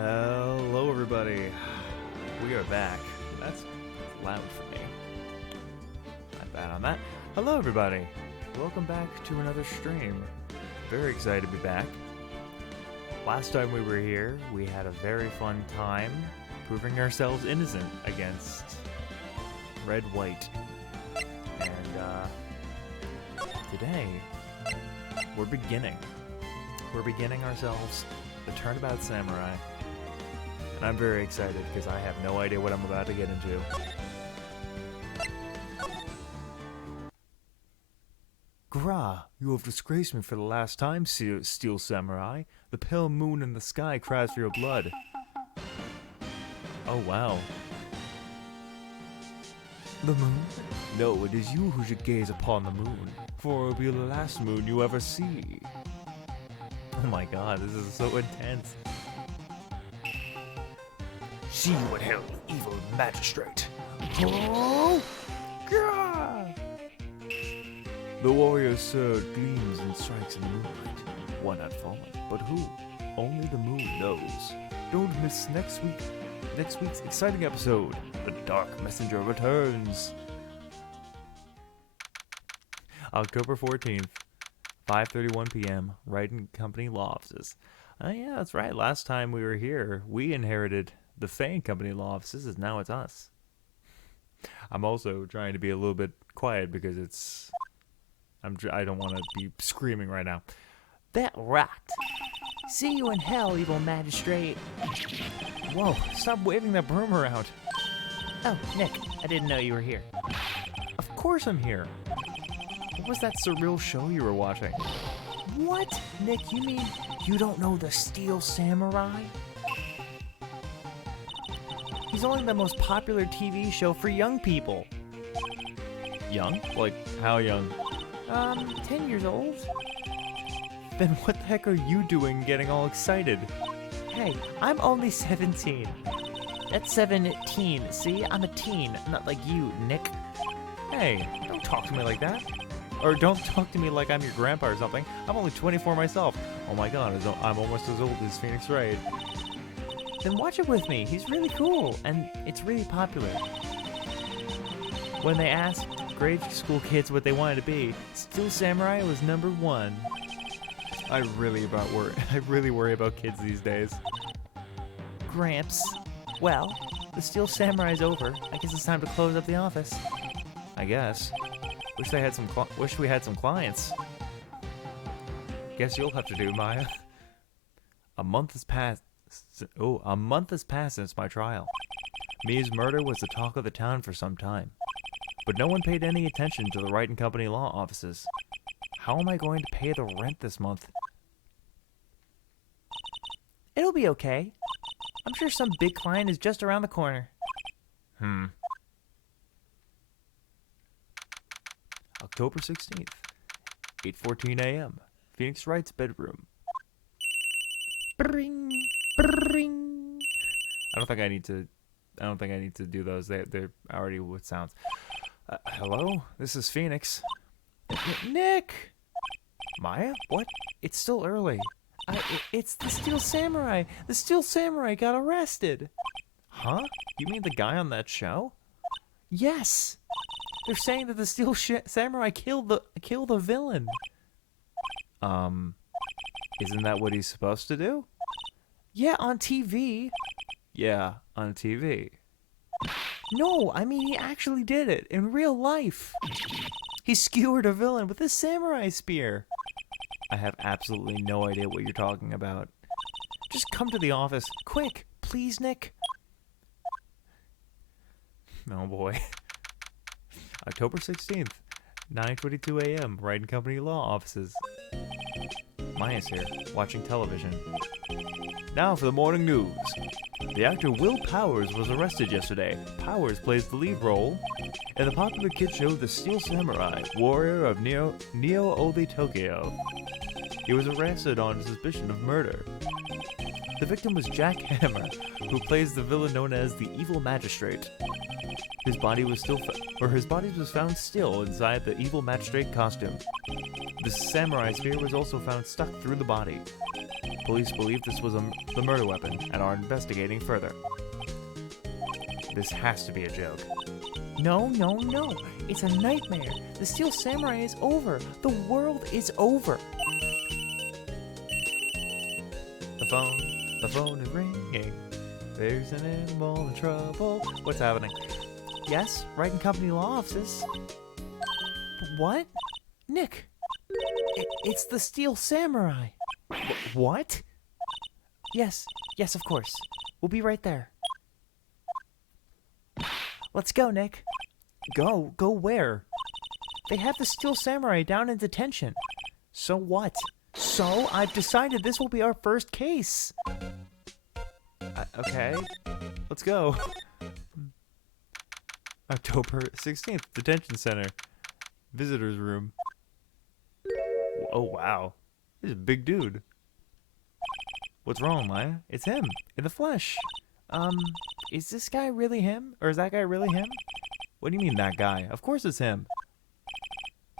Hello, everybody. We are back. That's loud for me. Not bad on that. Hello, everybody. Welcome back to another stream. Very excited to be back. Last time we were here, we had a very fun time proving ourselves innocent against Red, White. And today, we're beginning ourselves the Turnabout Samurai. And I'm very excited because I have no idea what I'm about to get into. Gra, you have disgraced me for the last time, Steel Samurai. The pale moon in the sky cries for your blood. Oh, wow. The moon? No, it is you who should gaze upon the moon, for it will be the last moon you ever see. Oh my god, this is so intense. See you in hell, evil magistrate. Oh! God! The warrior's sword gleams and strikes in the moonlight. One had fallen, but who? Only the moon knows. Don't miss next week's exciting episode. The Dark Messenger returns. October 14th, 5:31 p.m. Wright and Company Law Offices. Oh yeah, that's right. Last time we were here, we inherited the Fane Company Law Offices. Now it's us. I'm also trying to be a little bit quiet because I don't want to be screaming right now. That rocked. See you in hell, evil magistrate. Whoa, stop waving that broom around. Oh, Nick, I didn't know you were here. Of course I'm here. What was that surreal show you were watching? What? Nick, you mean you don't know the Steel Samurai? He's only the most popular TV show for young people. Young? Like, how young? 10 years old. Then what the heck are you doing getting all excited? Hey, I'm only 17. That's 17. See, I'm a teen, not like you, Nick. Hey, don't talk to me like that. Or don't talk to me like I'm your grandpa or something. I'm only 24 myself. Oh my god, I'm almost as old as Phoenix Wright. Then watch it with me. He's really cool, and it's really popular. When they asked grade school kids what they wanted to be, Steel Samurai was #1. I really worry about kids these days. Gramps. Well, the Steel Samurai's over. I guess it's time to close up the office. I guess. Wish we had some clients. Guess you'll have to do, Maya. A month has passed since my trial. Mia's murder was the talk of the town for some time. But no one paid any attention to the Wright and Company law offices. How am I going to pay the rent this month? It'll be okay. I'm sure some big client is just around the corner. October 16th, 8:14 a.m. Phoenix Wright's bedroom. Bring, bring. I don't think I need to do those. They're already with sounds. Hello, this is Phoenix. Nick. Maya, what? It's still early. It's the Steel Samurai. The Steel Samurai got arrested. Huh? You mean the guy on that show? Yes. They're saying that the Steel Samurai killed the villain. Isn't that what he's supposed to do? Yeah, on TV. Yeah, on TV. No, I mean he actually did it in real life. He skewered a villain with a samurai spear. I have absolutely no idea what you're talking about. Just come to the office, quick, please, Nick. Oh boy. October 16th, 9:22 a.m. Wright and Company Law Offices. Maya's here, watching television. Now for the morning news. The actor Will Powers was arrested yesterday. Powers plays the lead role in the popular kid show The Steel Samurai, Warrior of Neo-Obe Tokyo. He was arrested on suspicion of murder. The victim was Jack Hammer, who plays the villain known as the Evil Magistrate. His body was found still inside the Evil Magistrate costume. The samurai spear was also found stuck through the body. Police believe this was the murder weapon and are investigating further. This has to be a joke. No, no, no. It's a nightmare. The Steel Samurai is over. The world is over. The phone is ringing. There's an animal in trouble. What's happening? Yes, Wright and Company law offices. What? Nick, it's the Steel Samurai. What? Yes, of course. We'll be right there. Let's go, Nick. Go where? They have the Steel Samurai down in detention. So what? So I've decided this will be our first case. Okay, let's go. October 16th, detention center. Visitor's room. Oh, wow. This is a big dude. What's wrong, Maya? It's him, in the flesh. Is this guy really him? Or is that guy really him? What do you mean, that guy? Of course it's him.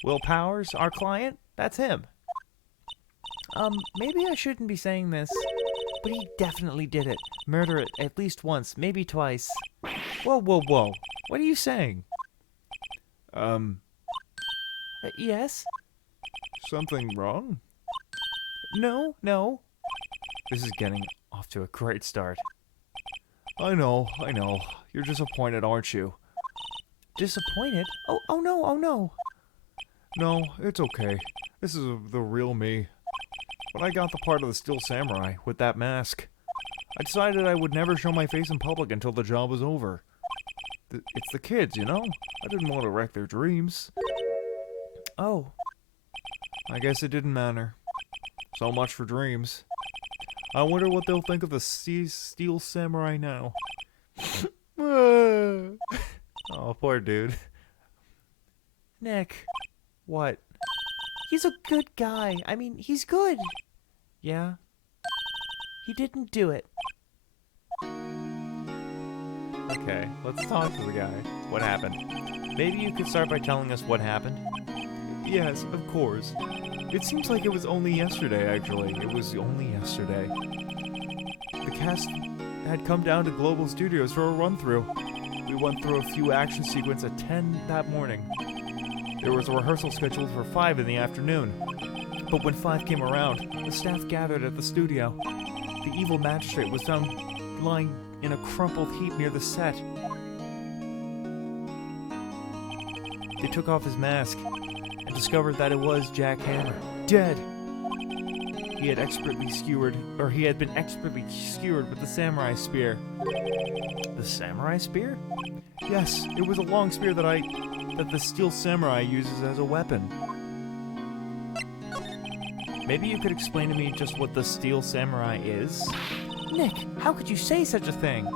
Will Powers, our client? That's him. Maybe I shouldn't be saying this, but he definitely did it. Murder it at least once, maybe twice. Whoa. What are you saying? Yes? Something wrong? No. This is getting off to a great start. I know. You're disappointed, aren't you? Disappointed? Oh no. No, it's okay. This is the real me. When I got the part of the Steel Samurai with that mask, I decided I would never show my face in public until the job was over. It's the kids, you know? I didn't want to wreck their dreams. Oh. I guess it didn't matter. So much for dreams. I wonder what they'll think of the Steel Samurai now. Oh, poor dude. Nick. What? He's a good guy. I mean, he's good. Yeah? He didn't do it. Okay, let's talk to the guy. What happened? Maybe you could start by telling us what happened? Yes, of course. It seems like it was only yesterday, actually. It was only yesterday. The cast had come down to Global Studios for a run-through. We went through a few action sequences at 10 that morning. There was a rehearsal scheduled for 5 in the afternoon. But when 5 came around, the staff gathered at the studio. The evil magistrate was found lying in a crumpled heap near the set. They took off his mask and discovered that it was Jack Hammer, dead. He had been expertly skewered with the samurai spear. The samurai spear? Yes, it was a long spear that the Steel Samurai uses as a weapon. Maybe you could explain to me just what the Steel Samurai is? Nick, how could you say such a thing?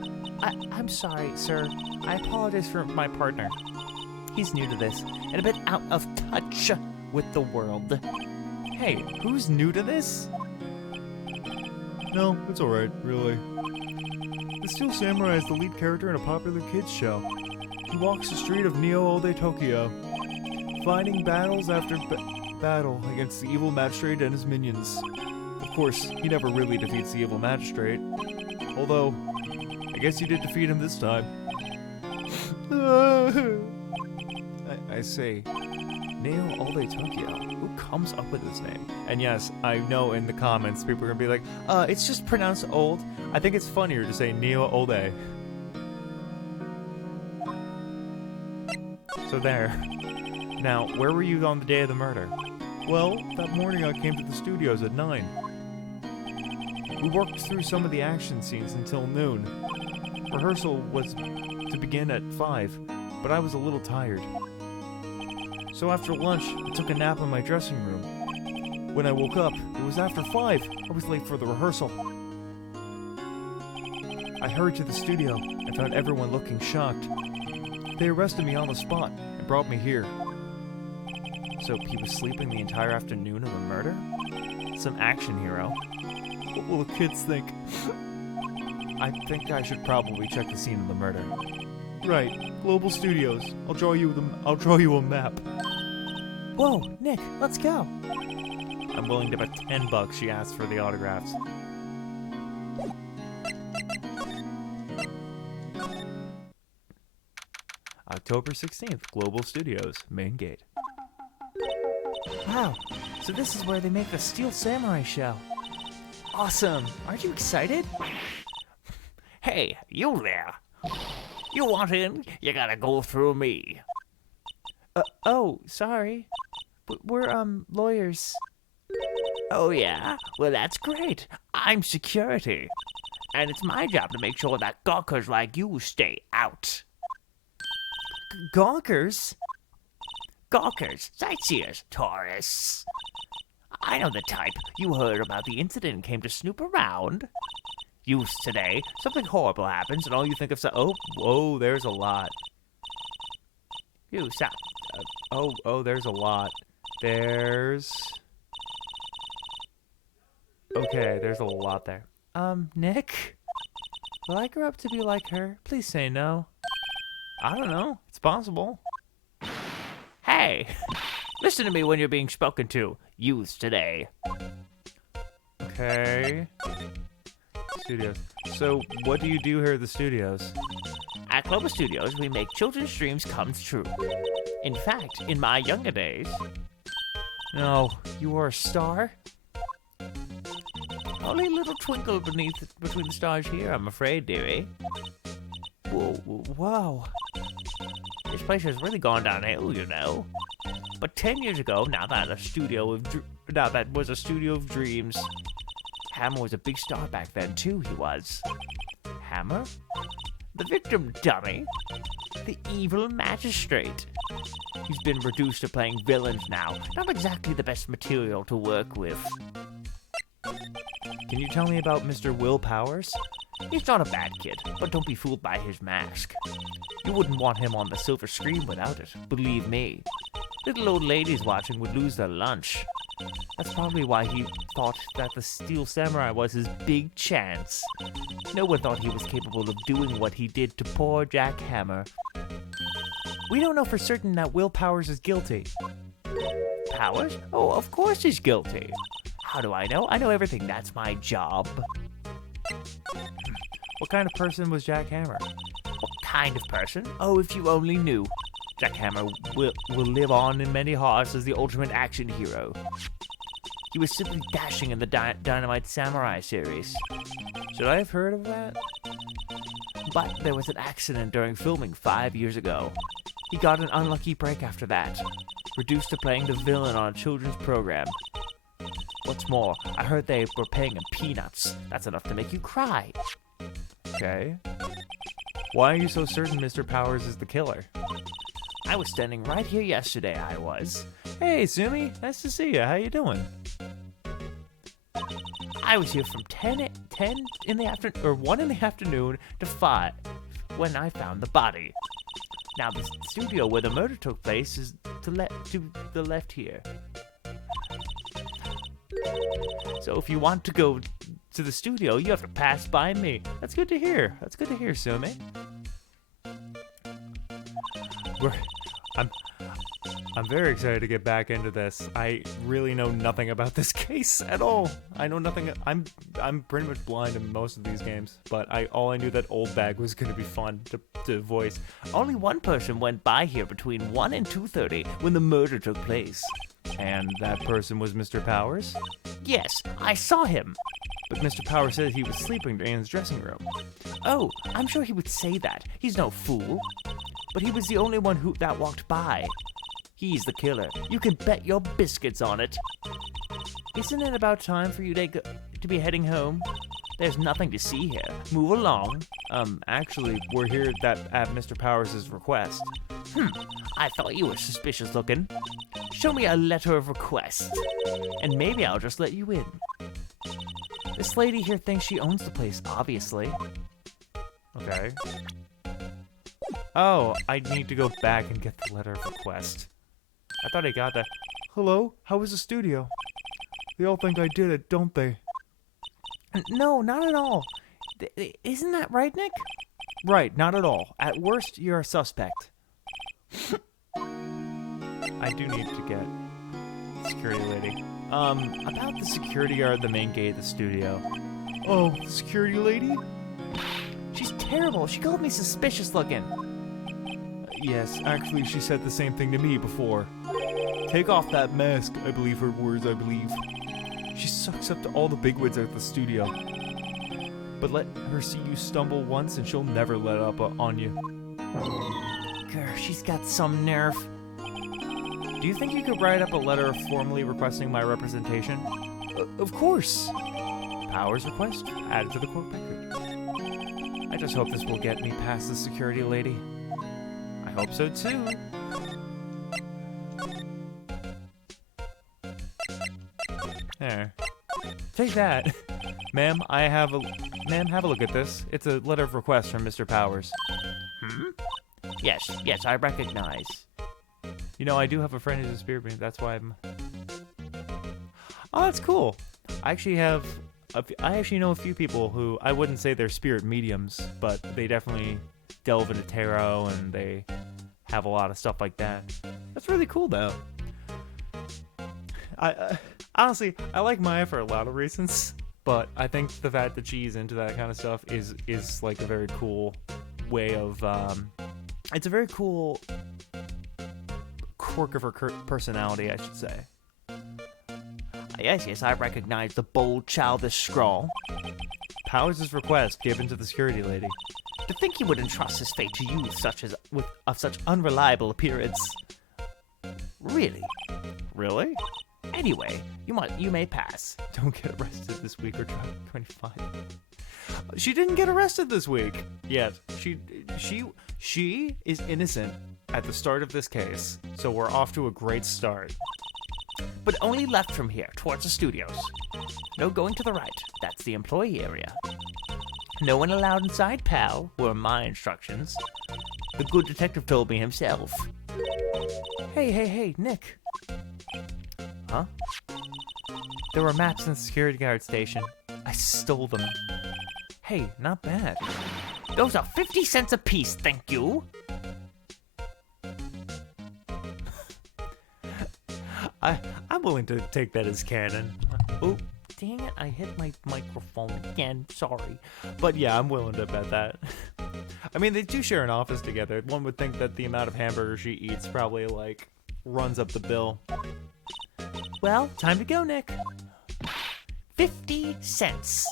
I'm sorry, sir. I apologize for my partner. He's new to this, and a bit out of touch with the world. Hey, who's new to this? No, it's alright, really. The Steel Samurai is the lead character in a popular kids show. He walks the street of Neo-Ode, Tokyo, fighting battles after battle against the evil magistrate and his minions. Of course, he never really defeats the evil magistrate. Although, I guess he did defeat him this time. I say, Neo-Ode, Tokyo. Who comes up with this name? And yes, I know in the comments people are gonna be like, it's just pronounced old. I think it's funnier to say Neo-Ode. So there. Now, where were you on the day of the murder? Well, that morning I came to the studios at 9. We worked through some of the action scenes until noon. Rehearsal was to begin at 5, but I was a little tired. So after lunch, I took a nap in my dressing room. When I woke up, it was after 5. I was late for the rehearsal. I hurried to the studio and found everyone looking shocked. They arrested me on the spot and brought me here. So he was sleeping the entire afternoon of the murder? Some action hero. What will the kids think? I think I should probably check the scene of the murder. Right, Global Studios. I'll draw you a map. Whoa, Nick, let's go. I'm willing to bet $10 she asked for the autographs. October 16th, Global Studios, main gate. Wow, so this is where they make the Steel Samurai show. Awesome. Aren't you excited? Hey, you there. You want in? You gotta go through me. Oh, sorry. We're, lawyers. Oh, yeah? Well, that's great. I'm security. And it's my job to make sure that gawkers like you stay out. Gawkers? Gawkers, sightseers, tourists. I know the type. You heard about the incident and came to snoop around. Youth today, something horrible happens and all you think of Oh, whoa, there's a lot. You stop. There's a lot. Okay, there's a lot there. Nick? Will I grow up to be like her? Please say no. I don't know. It's possible. Hey, listen to me when you're being spoken to. Youths today. Okay. Studios. So, what do you do here at the studios? At Global Studios, we make children's dreams come true. In fact, in my younger days... No, you were a star? Only a little twinkle between the stars here, I'm afraid, dearie. Wow. This place has really gone downhill, you know. But 10 years ago, now that was a studio of dreams. Hammer was a big star back then, too, he was. Hammer? The victim dummy. The evil magistrate. He's been reduced to playing villains now. Not exactly the best material to work with. Can you tell me about Mr. Will Powers? He's not a bad kid, but don't be fooled by his mask. You wouldn't want him on the silver screen without it, believe me. Little old ladies watching would lose their lunch. That's probably why he thought that the Steel Samurai was his big chance. No one thought he was capable of doing what he did to poor Jack Hammer. We don't know for certain that Will Powers is guilty. Powers? Oh, of course he's guilty. How do I know? I know everything. That's my job. What kind of person was Jack Hammer? What kind of person? Oh, if you only knew. Jack Hammer will live on in many hearts as the ultimate action hero. He was simply dashing in the Dynamite Samurai series. Should I have heard of that? But there was an accident during filming 5 years ago. He got an unlucky break after that, reduced to playing the villain on a children's program. What's more, I heard they were paying him peanuts. That's enough to make you cry. Okay. Why are you so certain Mr. Powers is the killer? I was standing right here yesterday, I was. Hey, Sumi. Nice to see you. How you doing? I was here from 10 in the afternoon, or 1 in the afternoon to 5 when I found the body. Now, the studio where the murder took place is to the left here. So if you want to go to the studio, you have to pass by me. That's good to hear. That's good to hear, Sumi. I'm very excited to get back into this. I really know nothing about this case at all. I know nothing. I'm pretty much blind in most of these games, but all I knew that Old Bag was going to be fun to voice. Only one person went by here between 1 and 2:30 when the murder took place. And that person was Mr. Powers? Yes, I saw him. But Mr. Powers said he was sleeping in his dressing room. Oh, I'm sure he would say that. He's no fool. But he was the only one that walked by. He's the killer. You can bet your biscuits on it. Isn't it about time for you to be heading home? There's nothing to see here. Move along. Actually, we're here at Mr. Powers' request. I thought you were suspicious looking. Show me a letter of request, and maybe I'll just let you in. This lady here thinks she owns the place, obviously. Okay. Oh, I need to go back and get the letter of request. I thought I got that. Hello? How was the studio? They all think I did it, don't they? No, not at all. Isn't that right, Nick? Right, not at all. At worst, you're a suspect. I do need to get security lady. About the security guard at the main gate of the studio. Oh, the security lady? She's terrible. She called me suspicious looking. Yes, actually, she said the same thing to me before. Take off that mask, I believe her words, I believe. She sucks up to all the bigwigs at the studio. But let her see you stumble once and she'll never let up on you. Grr, she's got some nerve. Do you think you could write up a letter formally requesting my representation? Of course. Powers request added to the court record. I just hope this will get me past the security lady. I hope so too. There. Take that. Ma'am, have a look at this. It's a letter of request from Mr. Powers. Yes, I recognize. You know, I do have a friend who's a spirit medium. That's why I'm... Oh, that's cool. I actually know a few people who, I wouldn't say they're spirit mediums, but they definitely delve into tarot and they have a lot of stuff like that. That's really cool, though. Honestly, I like Maya for a lot of reasons, but I think the fact that she's into that kind of stuff is like a very cool way of, it's a very cool quirk of her personality, I should say. Yes, I recognize the bold, childish scrawl. Powers' request given to the security lady. To think he would entrust his fate to you of such unreliable appearance. Really? Really? Anyway, you may pass. Don't get arrested this week or try 25. She didn't get arrested this week yet. She is innocent at the start of this case, so we're off to a great start. But only left from here, towards the studios. No going to the right, that's the employee area. No one allowed inside, pal, were my instructions. The good detective told me himself. Hey, Nick. Huh? There were maps in the security guard station. I stole them. Hey, not bad. Those are 50 cents apiece, thank you. I'm willing to take that as canon. Oh, dang it, I hit my microphone again, sorry. But yeah, I'm willing to bet that. I mean, they do share an office together. One would think that the amount of hamburgers she eats probably, like, runs up the bill. Well, time to go, Nick. 50 cents.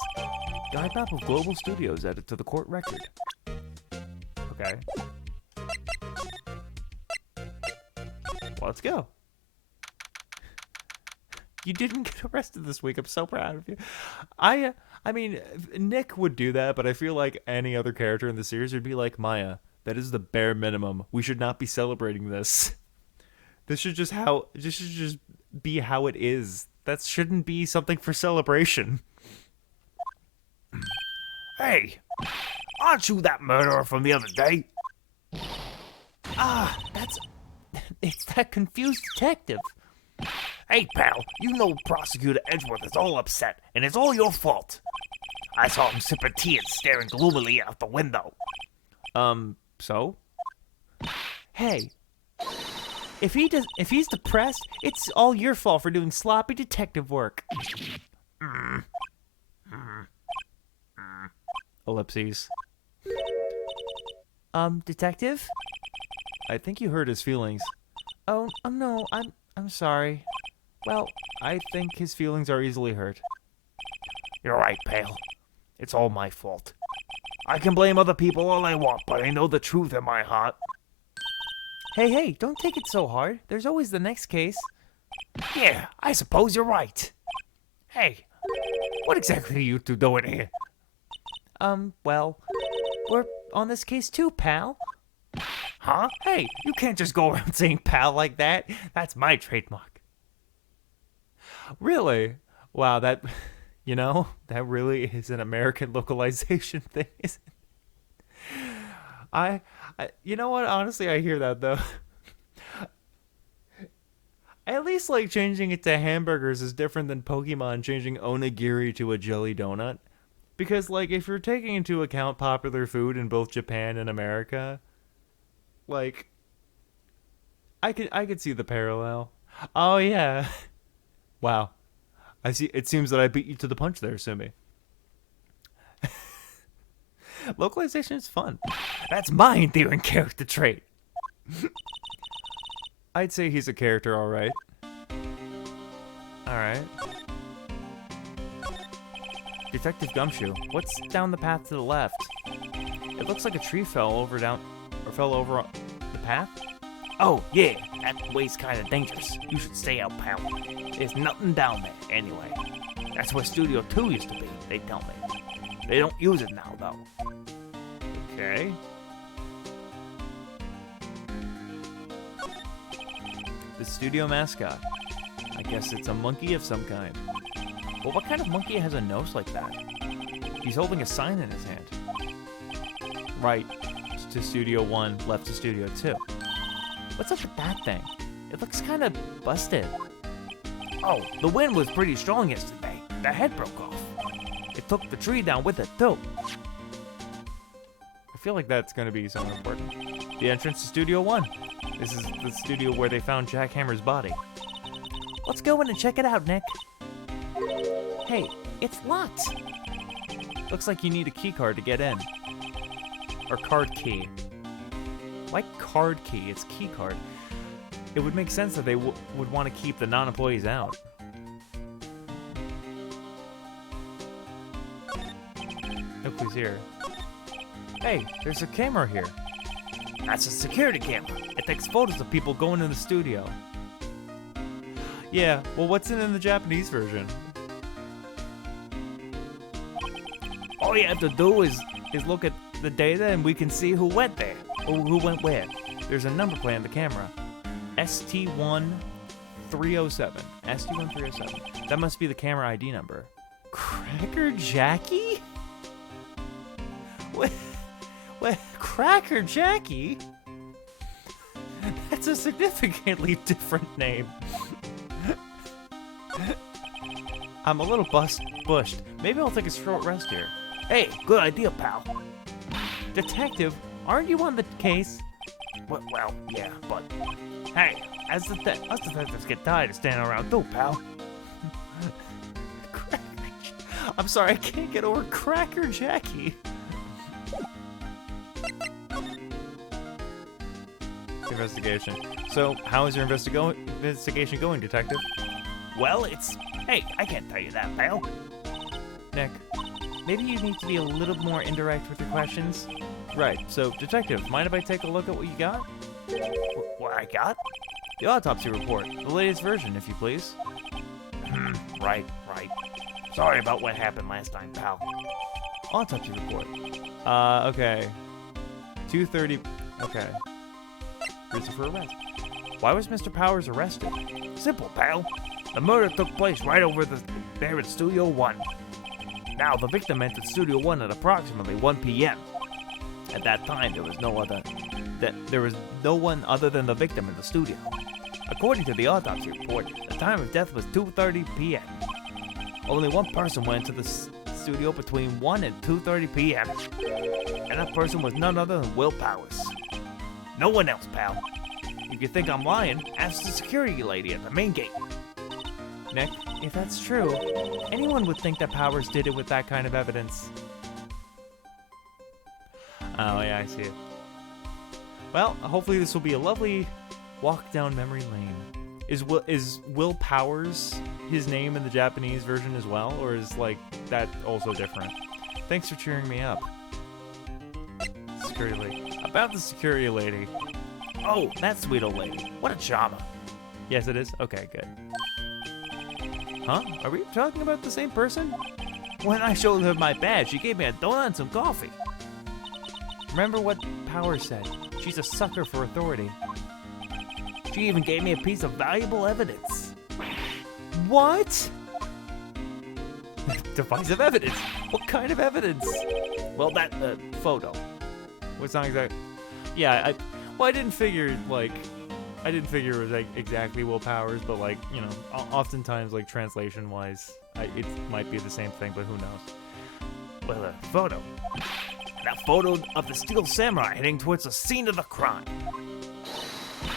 Guide map of Global Studios added to the court record. Okay. Well, let's go. You didn't get arrested this week. I'm so proud of you. I mean, Nick would do that, but I feel like any other character in the series would be like, Maya, that is the bare minimum. We should not be celebrating this. This should just be how it is. That shouldn't be something for celebration. Hey, aren't you that murderer from the other day? It's that confused detective. Hey, pal, you know Prosecutor Edgeworth is all upset, and it's all your fault. I saw him sipping tea and staring gloomily out the window. So? Hey, if he's depressed, it's all your fault for doing sloppy detective work. Ellipses. Detective? I think you hurt his feelings. Oh, no, I'm sorry. Well, I think his feelings are easily hurt. You're right, pal. It's all my fault. I can blame other people all I want, but I know the truth in my heart. Hey, don't take it so hard. There's always the next case. Yeah, I suppose you're right. Hey, what exactly are you two doing here? Well, we're on this case too, pal. Huh? Hey, you can't just go around saying pal like that. That's my trademark. Really? Wow, that really is an American localization thing, isn't it? You know what? Honestly, I hear that, though. At least, like, changing it to hamburgers is different than Pokemon changing onigiri to a jelly donut. Because, like, if you're taking into account popular food in both Japan and America, like, I could see the parallel. Oh, yeah. Wow. I see. It seems that I beat you to the punch there, Sumi. Localization is fun. That's my endearing character trait. I'd say he's a character, alright. Alright. Detective Gumshoe, what's down the path to the left? It looks like a tree fell over the path. Oh, yeah, that way's kinda dangerous. You should stay out, pal. There's nothing down there, anyway. That's where Studio 2 used to be, they tell me. They don't use it now, though. Okay. The studio mascot. I guess it's a monkey of some kind. Well, what kind of monkey has a nose like that? He's holding a sign in his hand. Right to Studio 1, left to Studio 2. What's up with that thing? It looks kind of busted. Oh, the wind was pretty strong yesterday. The head broke off. It took the tree down with it, too. I feel like that's going to be something important. The entrance to Studio 1. This is the studio where they found Jack Hammer's body. Let's go in and check it out, Nick. Hey, it's locked. Looks like you need a key card to get in. Or card key. Why card key? It's key card. It would make sense that they would want to keep the non-employees out. Look who's here. Hey, there's a camera here. That's a security camera. It takes photos of people going in the studio. Yeah, well, what's in the Japanese version? All you have to do is look at the data and we can see who went there, or who went where. There's a number plate on the camera. ST1307. ST1307. That must be the camera ID number. Cracker Jackie? What? Cracker Jackie? That's a significantly different name. I'm a little bushed. Maybe I'll take a short rest here. Hey, good idea, pal. Detective, aren't you on the case? Well, yeah, but hey, us detectives get tired of standing around too, pal. I'm sorry, I can't get over Cracker Jackie. Investigation. So, how is your investigation going, Detective? Well, hey, I can't tell you that, pal. Nick, maybe you need to be a little more indirect with your questions. Right, so, Detective, mind if I take a look at what you got? What I got? The autopsy report, the latest version, if you please. Right. Sorry about what happened last time, pal. Autopsy report. Okay. 2:30. Okay. Reason for arrest. Why was Mr. Powers arrested? Simple, pal. The murder took place right over there at Studio 1. Now, the victim entered Studio 1 at approximately 1 p.m. At that time, there was no one other than the victim in the studio. According to the autopsy report, the time of death was 2:30 p.m. Only one person went to the studio between 1 and 2:30 p.m. And that person was none other than Will Powers. No one else, pal. If you think I'm lying, ask the security lady at the main gate. Nick, if that's true, anyone would think that Powers did it with that kind of evidence. Oh, yeah, I see it. Well, hopefully this will be a lovely walk down memory lane. Is Will Powers his name in the Japanese version as well, or is, like, that also different? Thanks for cheering me up. Security lady. About the security lady. Oh, that sweet old lady. What a charmer. Yes, it is? Okay, good. Huh? Are we talking about the same person? When I showed her my badge, she gave me a donut and some coffee. Remember what Powers said. She's a sucker for authority. She even gave me a piece of valuable evidence. What? Divisive evidence? What kind of evidence? Well, that photo. What's not exactly? Yeah, I didn't figure it was like exactly Will Powers, but like, you know, oftentimes like translation-wise, it might be the same thing, but who knows? Well, a photo. That photo of the Steel Samurai heading towards the scene of the crime.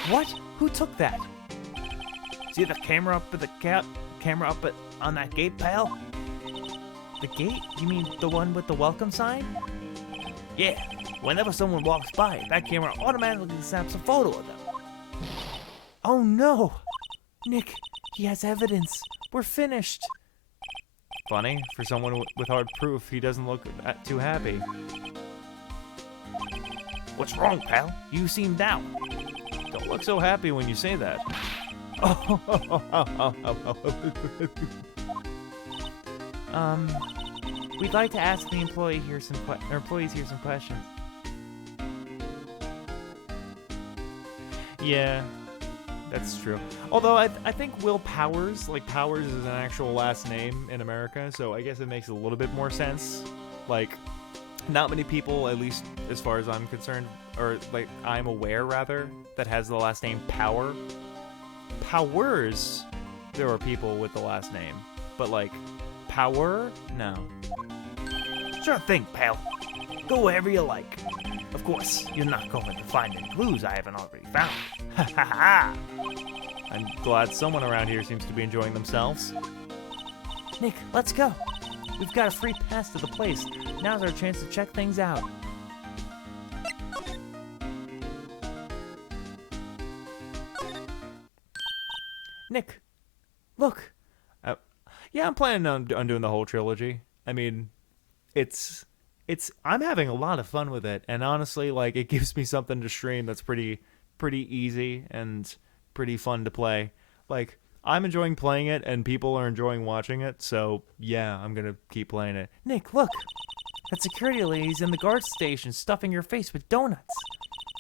What? Who took that? See the camera up at on that gate, pal? The gate? You mean the one with the welcome sign? Yeah. Whenever someone walks by, that camera automatically snaps a photo of them. Oh no! Nick, he has evidence. We're finished. Funny, for someone with hard proof, he doesn't look too happy. What's wrong, pal? You seem down. Don't look so happy when you say that. We'd like to ask the employees here some questions. Yeah, that's true. Although I think Will Powers, like Powers is an actual last name in America, so I guess it makes a little bit more sense. Like, not many people, at least as far as I'm concerned, or like I'm aware rather, that has the last name Power. Powers, there are people with the last name, but like Power, no. Sure thing, pal. Go wherever you like. Of course, you're not going to find any clues I haven't already found. Ha ha ha! I'm glad someone around here seems to be enjoying themselves. Nick, let's go. We've got a free pass to the place. Now's our chance to check things out. Nick, look. Yeah, I'm planning on doing the whole trilogy. I mean, I'm having a lot of fun with it, and honestly, like, it gives me something to stream that's pretty easy and pretty fun to play. Like, I'm enjoying playing it, and people are enjoying watching it, so yeah, I'm gonna keep playing it. Nick, look. That security lady's in the guard station stuffing her face with donuts.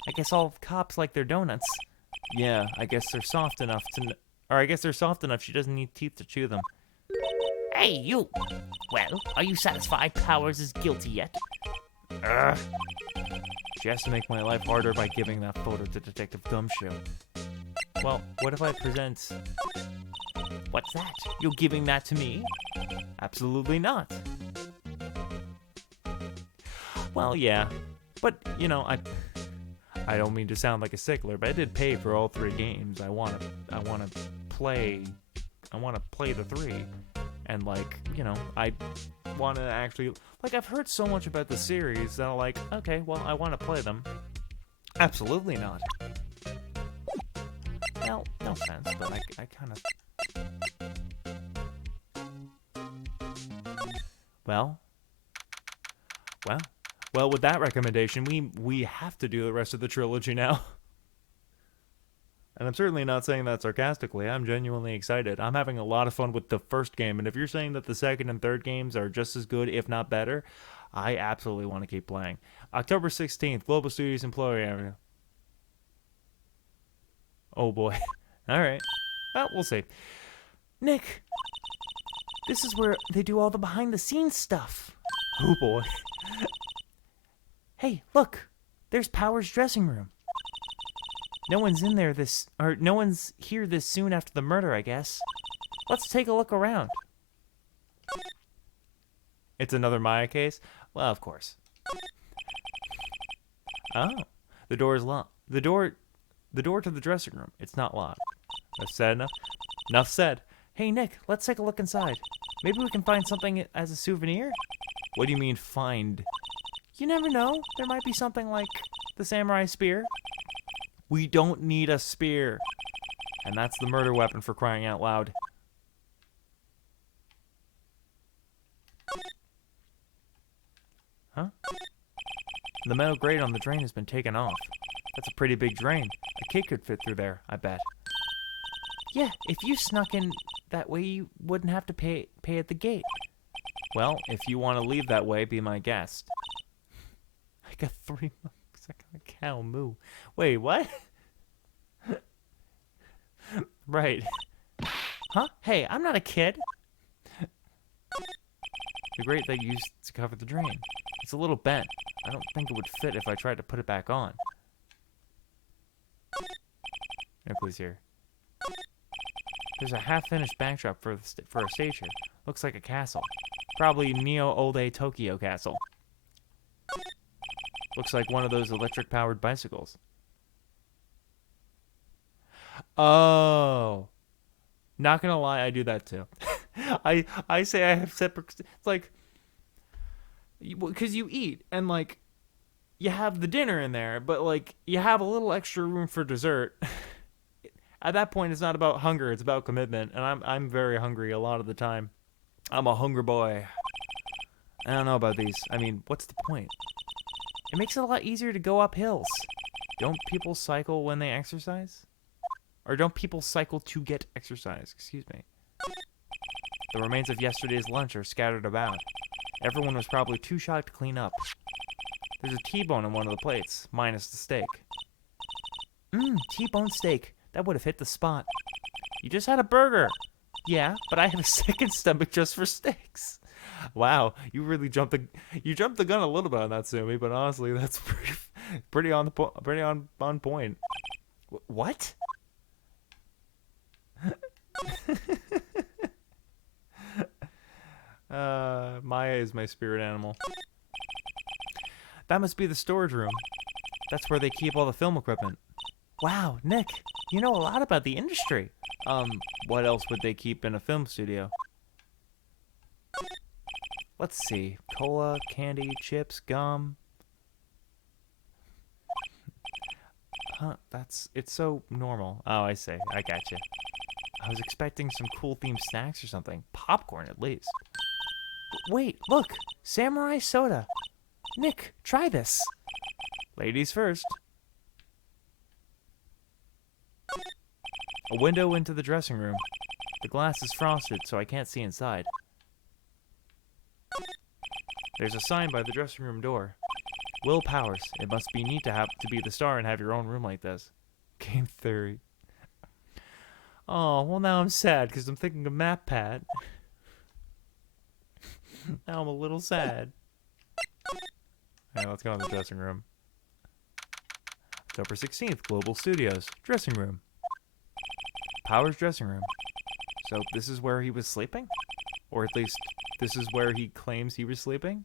I guess all cops like their donuts. Yeah, I guess they're soft enough she doesn't need teeth to chew them. Hey, you! Well, are you satisfied Powers is guilty yet? She has to make my life harder by giving that photo to Detective Gumshoe. Well, what if I present... What's that? You're giving that to me? Absolutely not. Well, yeah. But, you know, I don't mean to sound like a stickler, but I did pay for all 3 games. I wanna play the 3. And, like, you know, I want to actually... Like, I've heard so much about the series that I'm like, okay, well, I want to play them. Absolutely not. Well, no offense, but I kind of... Well, with that recommendation, we have to do the rest of the trilogy now. And I'm certainly not saying that sarcastically. I'm genuinely excited. I'm having a lot of fun with the first game, and if you're saying that the second and third games are just as good, if not better, I absolutely want to keep playing. October 16th, Global Studios Employee Area. Oh boy. All right. Well, we'll see. Nick, this is where they do all the behind-the-scenes stuff. Oh boy. Hey, look. There's Power's dressing room. No one's here this soon after the murder, I guess. Let's take a look around. It's another Maya case? Well, of course. Oh, the door is locked. The door to the dressing room. It's not locked. That's said enough. Enough said. Hey, Nick, let's take a look inside. Maybe we can find something as a souvenir? What do you mean, find? You never know. There might be something like the samurai spear. We don't need a spear. And that's the murder weapon, for crying out loud. Huh? The metal grate on the drain has been taken off. That's a pretty big drain. A kid could fit through there, I bet. Yeah, if you snuck in that way, you wouldn't have to pay at the gate. Well, if you want to leave that way, be my guest. I got 3 months. I got a cow moo. Wait, what? Right. Huh? Hey, I'm not a kid. The grate that you used to cover the drain. It's a little bent. I don't think it would fit if I tried to put it back on. Ripley's here. There's a half-finished backdrop for a stage here. Looks like a castle. Probably Neo Olde Tokyo Castle. Looks like one of those electric-powered bicycles. Oh. Not gonna lie, I do that too. I say I have separate... It's like... Because you eat, and like... you have the dinner in there, but like you have a little extra room for dessert. At that point, it's not about hunger; it's about commitment, and I'm very hungry a lot of the time. I'm a hungry boy. I don't know about these. I mean, what's the point? It makes it a lot easier to go up hills. Don't people cycle when they exercise? Or don't people cycle to get exercise? Excuse me. The remains of yesterday's lunch are scattered about. Everyone was probably too shocked to clean up. There's a T-bone on one of the plates, minus the steak. T-bone steak. That would have hit the spot. You just had a burger. Yeah, but I have a second stomach just for steaks. Wow, you really jumped the gun a little bit on that, Sumi, but honestly, that's pretty on point. What? Maya is my spirit animal. That must be the storage room. That's where they keep all the film equipment. Wow, Nick, you know a lot about the industry. What else would they keep in a film studio? Let's see. Cola, candy, chips, gum. Huh, it's so normal. Oh, I see. I gotcha. I was expecting some cool themed snacks or something. Popcorn, at least. Wait, look! Samurai soda! Nick, try this! Ladies first. A window into the dressing room. The glass is frosted, so I can't see inside. There's a sign by the dressing room door. Will Powers. It must be neat to be the star and have your own room like this. Game theory. Oh, well now I'm sad because I'm thinking of MatPat. Now I'm a little sad. Alright, let's go in the dressing room. October 16th, Global Studios. Dressing room. Powers' dressing room. So this is where he was sleeping? Or at least, this is where he claims he was sleeping?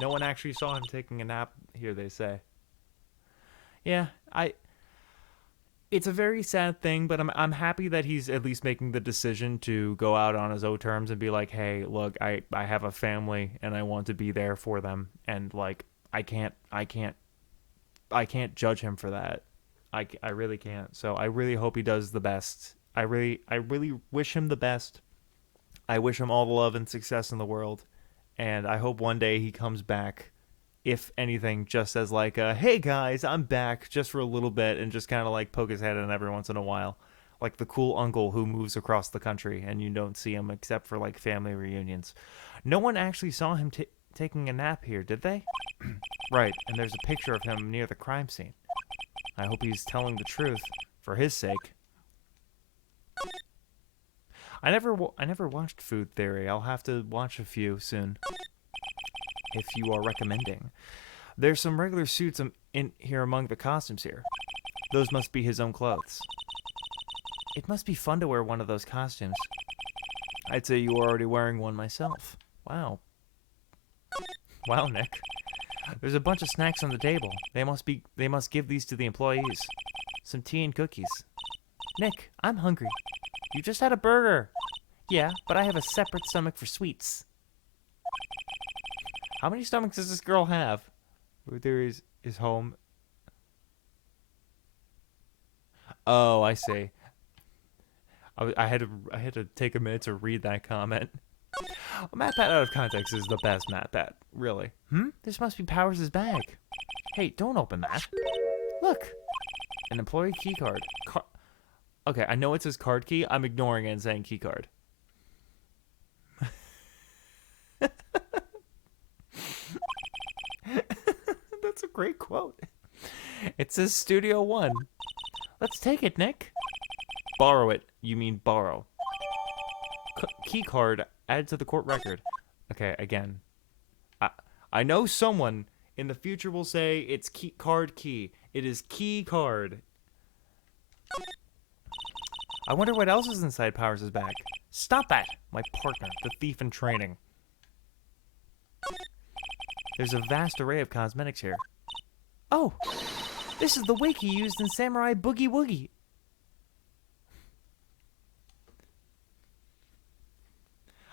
No one actually saw him taking a nap here, they say. Yeah, it's a very sad thing, but I'm happy that he's at least making the decision to go out on his own terms and be like, hey, look, I have a family and I want to be there for them, and like I can't judge him for that. I really can't. So I really hope he does the best. I really wish him the best. I wish him all the love and success in the world, and I hope one day he comes back, if anything, just as like a, hey guys, I'm back just for a little bit, and just kind of like poke his head in every once in a while. Like the cool uncle who moves across the country and you don't see him except for like family reunions. No one actually saw him taking a nap here, did they? Right, and there's a picture of him near the crime scene. I hope he's telling the truth, for his sake. I never watched Food Theory. I'll have to watch a few soon, if you are recommending. There's some regular suits in here among the costumes here. Those must be his own clothes. It must be fun to wear one of those costumes. I'd say you were already wearing one myself. Wow. Wow, Nick. There's a bunch of snacks on the table. They must give these to the employees. Some tea and cookies. Nick, I'm hungry. You just had a burger. Yeah, but I have a separate stomach for sweets. How many stomachs does this girl have? There is home. Oh, I see. I had to take a minute to read that comment. MatPat out of context is the best MatPat, really. This must be Powers' bag. Hey, don't open that. Look, an employee key card. Okay, I know it says card key. I'm ignoring it and saying key card. That's a great quote. It says Studio One. Let's take it, Nick. Borrow it. You mean borrow. Key card added to the court record. Okay, again. I know someone in the future will say it's card key. It is key card. I wonder what else is inside Powers' bag. Stop that! My partner, the thief in training. There's a vast array of cosmetics here. Oh! This is the wig he used in Samurai Boogie Woogie.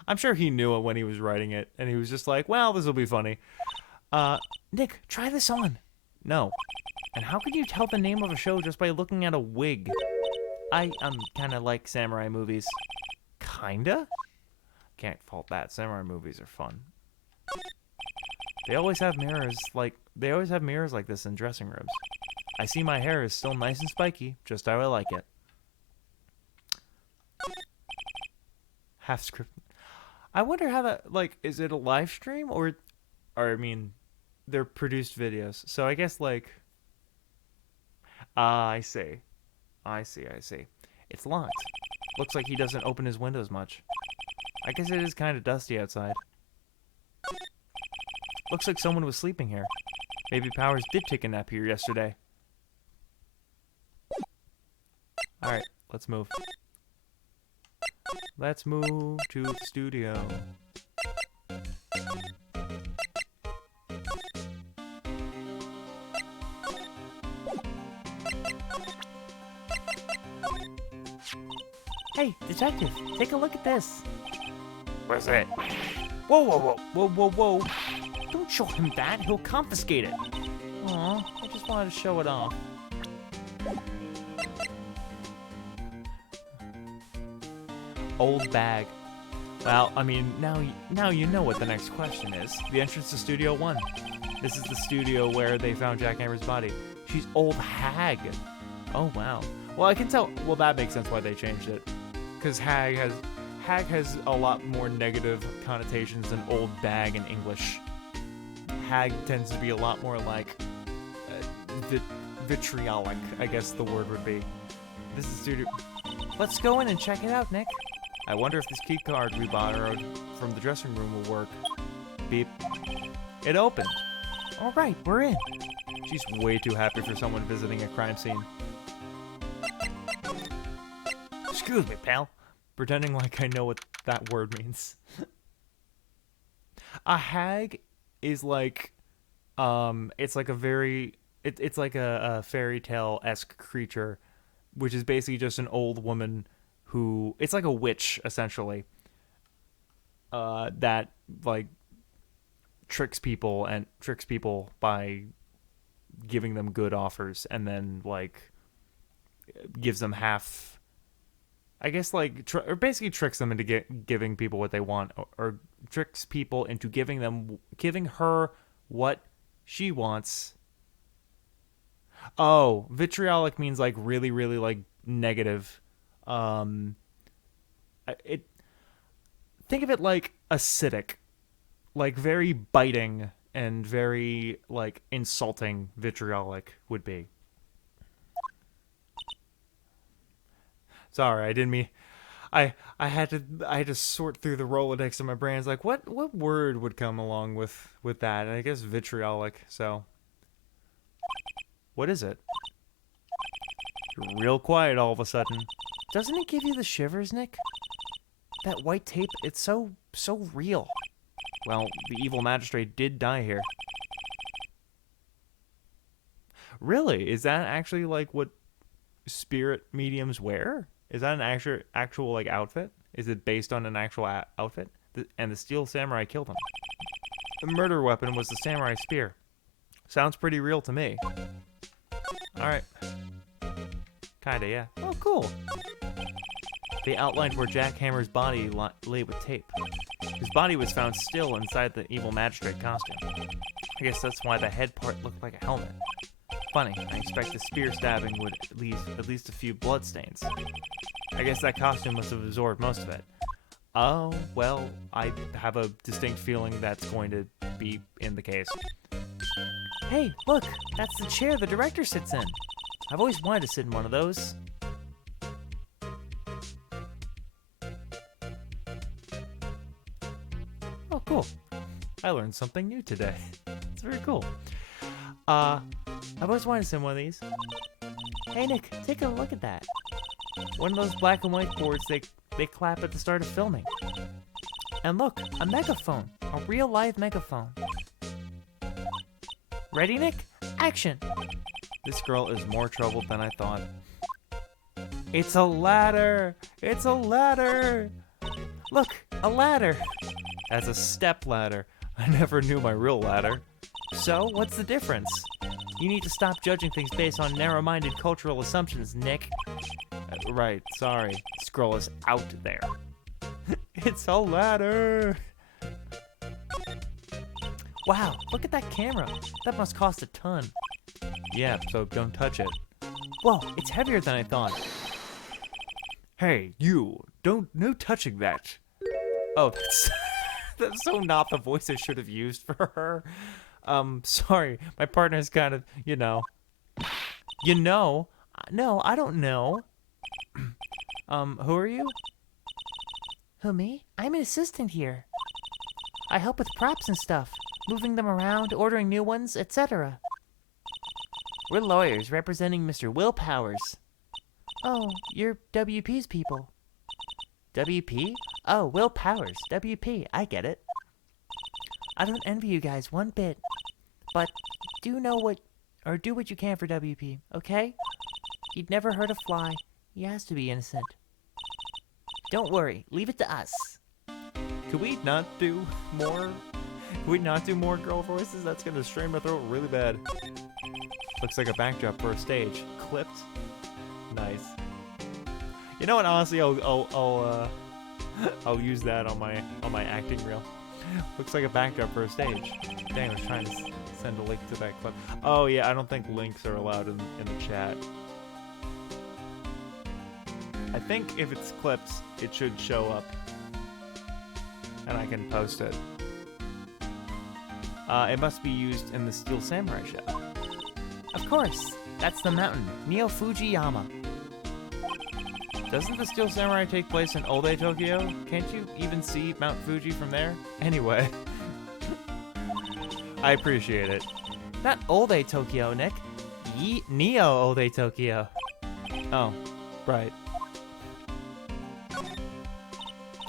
I'm sure he knew it when he was writing it, and he was just like, well, this will be funny. Nick, try this on. No. And how could you tell the name of a show just by looking at a wig? I kind of like samurai movies. Kinda? Can't fault that. Samurai movies are fun. They always have mirrors like this in dressing rooms. I see my hair is still nice and spiky, just how I like it. Half script. I wonder how that, like, is it a live stream or I mean, they're produced videos. So I guess like, I see. It's locked. Looks like he doesn't open his windows much. I guess it is kind of dusty outside. Looks like someone was sleeping here. Maybe Powers did take a nap here yesterday. Alright, let's move. Let's move to the studio. Hey, detective, take a look at this. What's that? Whoa. Don't show him that. He'll confiscate it. Aw, I just wanted to show it off. Old bag. Well, I mean, now you know what the next question is. The entrance to Studio 1. This is the studio where they found Jack Hammer's body. She's old hag. Oh, wow. Well, I can tell. Well, that makes sense why they changed it. Because hag has a lot more negative connotations than old bag in English. Hag tends to be a lot more like vitriolic, I guess the word would be. This is studio. Let's go in and check it out, Nick. I wonder if this key card we borrowed from the dressing room will work. Beep. It opened. All right, we're in. She's way too happy for someone visiting a crime scene. Excuse me, pal. Pretending like I know what that word means. A hag is like, it's like a very, it's like a fairy tale-esque creature, which is basically just an old woman who, it's like a witch, essentially, that, like, tricks people by giving them good offers, and then, like, gives them half, I guess, like, or basically tricks them into giving people what they want, or tricks people into giving her what she wants. Oh, vitriolic means, like, really, really, like, negative. Think of it like acidic, like very biting and very like insulting. Vitriolic would be. Sorry, I didn't mean. I had to sort through the Rolodex of my brain. It's like what word would come along with that? And I guess vitriolic. So, what is it? You're real quiet all of a sudden. Doesn't it give you the shivers, Nick? That white tape, it's so real. Well, the evil magistrate did die here. Really? Is that actually like what spirit mediums wear? Is that an actual like outfit? Is it based on an actual outfit? And the steel samurai killed him. The murder weapon was the samurai spear. Sounds pretty real to me. Alright. Kinda, yeah. Oh, cool. They outlined where Jack Hammer's body lay with tape. His body was found still inside the evil magistrate costume. I guess that's why the head part looked like a helmet. Funny, I expect the spear stabbing would leave at least a few bloodstains. I guess that costume must have absorbed most of it. Oh, well, I have a distinct feeling that's going to be in the case. Hey, look, that's the chair the director sits in. I've always wanted to sit in one of those. Oh, cool. I learned something new today. It's very cool. I've always wanted to sit in one of these. Hey, Nick, take a look at that. One of those black and white boards they clap at the start of filming. And look, a megaphone. A real live megaphone. Ready, Nick? Action! This girl is more troubled than I thought. It's a ladder! It's a ladder! Look, a ladder! That's a step ladder. I never knew my real ladder. So, what's the difference? You need to stop judging things based on narrow-minded cultural assumptions, Nick. Right, sorry. Scroll is out there. It's a ladder! Wow, look at that camera. That must cost a ton. Yeah, so don't touch it. Whoa, it's heavier than I thought. Hey, you! No touching that. Oh, that's so not the voice I should have used for her. Sorry, my partner's kind of, you know. You know? No, I don't know. Who are you? Who, me? I'm an assistant here. I help with props and stuff, moving them around, ordering new ones, etc. We're lawyers representing Mr. Will Powers. Oh, you're WP's people. WP? Oh, Will Powers, WP, I get it. I don't envy you guys one bit, but do what you can for WP, okay? He'd never hurt a fly. He has to be innocent. Don't worry, leave it to us. Could we not do more? Could we not do more girl voices? That's gonna strain my throat really bad. Looks like a backdrop for a stage. Clipped. Nice. You know what? Honestly, I'll use that on my acting reel. Looks like a backdrop for a stage. Dang, I was trying to send a link to that clip. Oh yeah, I don't think links are allowed in the chat. I think if it's clipped, it should show up. And I can post it. It must be used in the Steel Samurai show. Of course, that's the mountain, Neo Fujiyama. Doesn't the Steel Samurai take place in Old Tokyo? Can't you even see Mount Fuji from there? Anyway. I appreciate it. Not Old Tokyo, Nick. Neo Old Tokyo. Oh, right.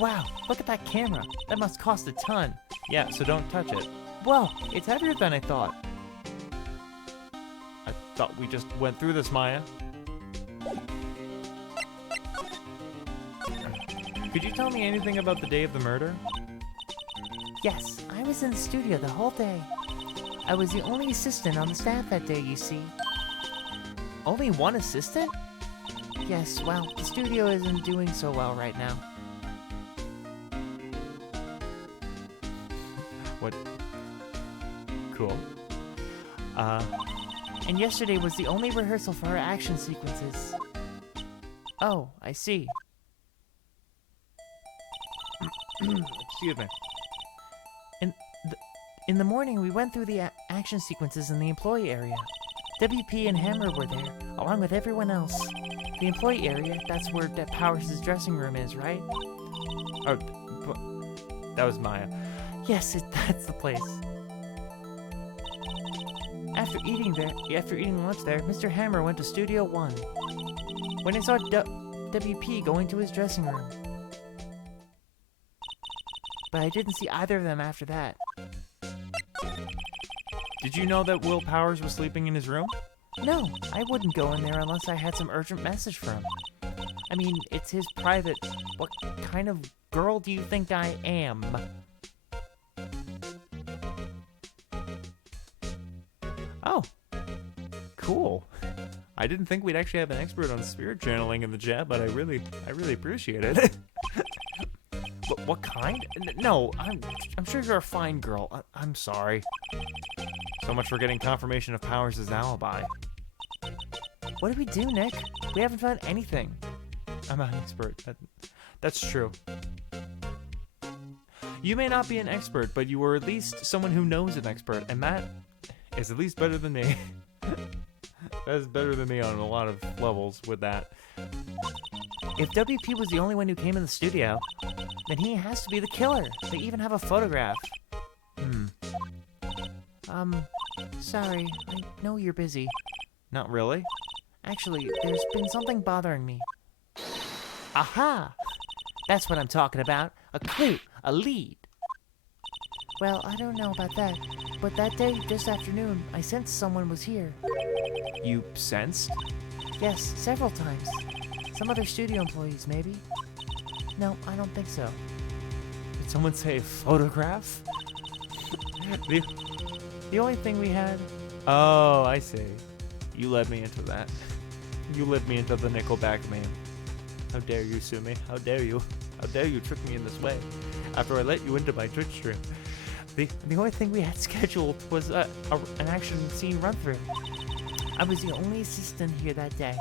Wow, look at that camera. That must cost a ton. Yeah, so don't touch it. Whoa, it's heavier than I thought. I thought we just went through this, Maya. Could you tell me anything about the day of the murder? Yes, I was in the studio the whole day. I was the only assistant on the staff that day, you see. Only one assistant? Yes, well, the studio isn't doing so well right now. What? Cool. And yesterday was the only rehearsal for our action sequences. Oh, I see. Excuse me. In the morning, we went through the action sequences in the employee area. WP and Hammer were there, along with everyone else. The employee area, that's where Powers' dressing room is, right? Oh, that was Maya. Yes, that's the place. After eating lunch there, Mr. Hammer went to Studio 1. When I saw WP going to his dressing room. But I didn't see either of them after that. Did you know that Will Powers was sleeping in his room? No, I wouldn't go in there unless I had some urgent message for him. I mean, it's his private... What kind of girl do you think I am? Oh. Cool. I didn't think we'd actually have an expert on spirit channeling in the chat, but I really appreciate it. What kind? No, I'm sure you're a fine girl. I'm sorry. So much for getting confirmation of Powers' alibi. What do we do, Nick? We haven't found anything. I'm not an expert. That's true. You may not be an expert, but you were at least someone who knows an expert, and that is at least better than me. That is better than me on a lot of levels with that. If WP was the only one who came in the studio, then he has to be the killer. They even have a photograph. Sorry, I know you're busy. Not really. Actually, there's been something bothering me. Aha! That's what I'm talking about. A clue, a lead. Well, I don't know about that, but that day, just afternoon, I sensed someone was here. You sensed? Yes, several times. Some other studio employees, maybe? No, I don't think so. Did someone say photograph? The The only thing we had... Oh, I see. You led me into that. You led me into the Nickelback meme. How dare you sue me? How dare you? How dare you trick me in this way? After I let you into my Twitch stream. The only thing we had scheduled was an action scene run-through. I was the only assistant here that day.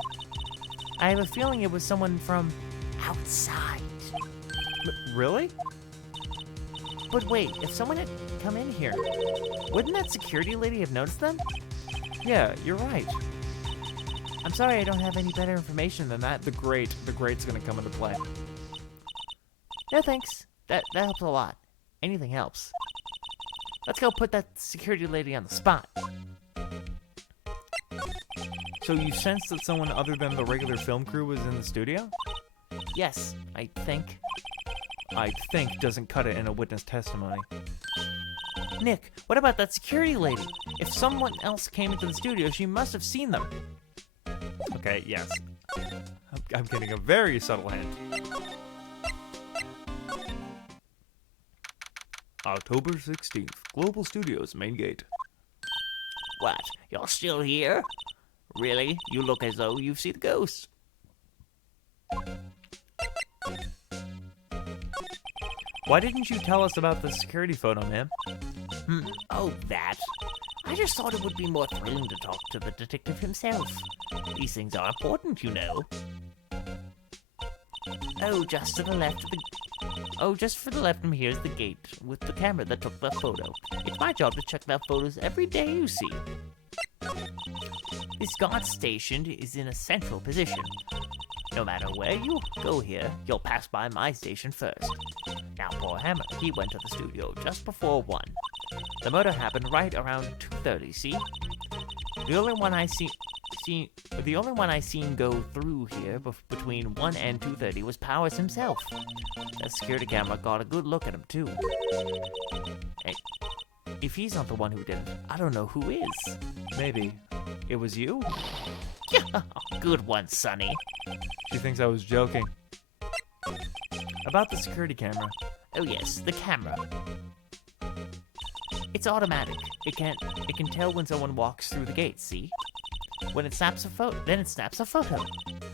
I have a feeling it was someone from outside. Really? But wait, if someone had come in here, wouldn't that security lady have noticed them? Yeah, you're right. I'm sorry I don't have any better information than that. The grate's gonna come into play. No thanks. That helps a lot. Anything helps. Let's go put that security lady on the spot. So you sensed that someone other than the regular film crew was in the studio? Yes, I think. I think doesn't cut it in a witness testimony. Nick, what about that security lady? If someone else came into the studio, she must have seen them. Okay, yes. I'm getting a very subtle hint. October 16th, Global Studios, main gate. What? You're still here? Really? You look as though you've seen the ghost. Why didn't you tell us about the security photo, ma'am? Oh, that. I just thought it would be more thrilling to talk to the detective himself. These things are important, you know. Oh, just to the left of the... Oh, just for the left from here is the gate with the camera that took that photo. It's my job to check their photos every day, you see. This guard station is in a central position. No matter where you go here, you'll pass by my station first. Now, poor Hammer, he went to the studio just before 1. The murder happened right around 2:30, see? The only one I seen go through here between 1 and 2:30 was Powers himself. That security camera got a good look at him, too. Hey, if he's not the one who did it, I don't know who is. Maybe. It was you? Good one, Sonny. She thinks I was joking. About the security camera. Oh yes, the camera. It's automatic. It can tell when someone walks through the gate, see? When it snaps a photo, then it snaps a photo.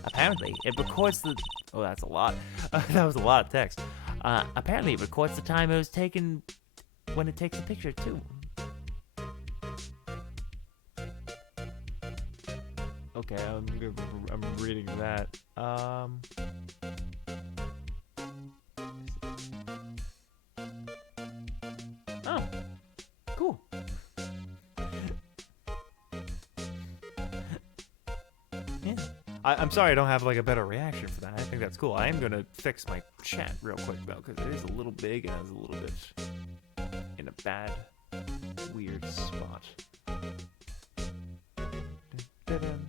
Apparently, it records the... Oh, that's a lot. That was a lot of text. Apparently, it records the time it was taken when it takes a picture, too. Okay, I'm reading that. Oh, cool. Yeah. I'm sorry I don't have like a better reaction for that. I think that's cool. I am gonna fix my chat real quick though, because it is a little big and it's a little bit in a bad, weird spot. Dun-dun.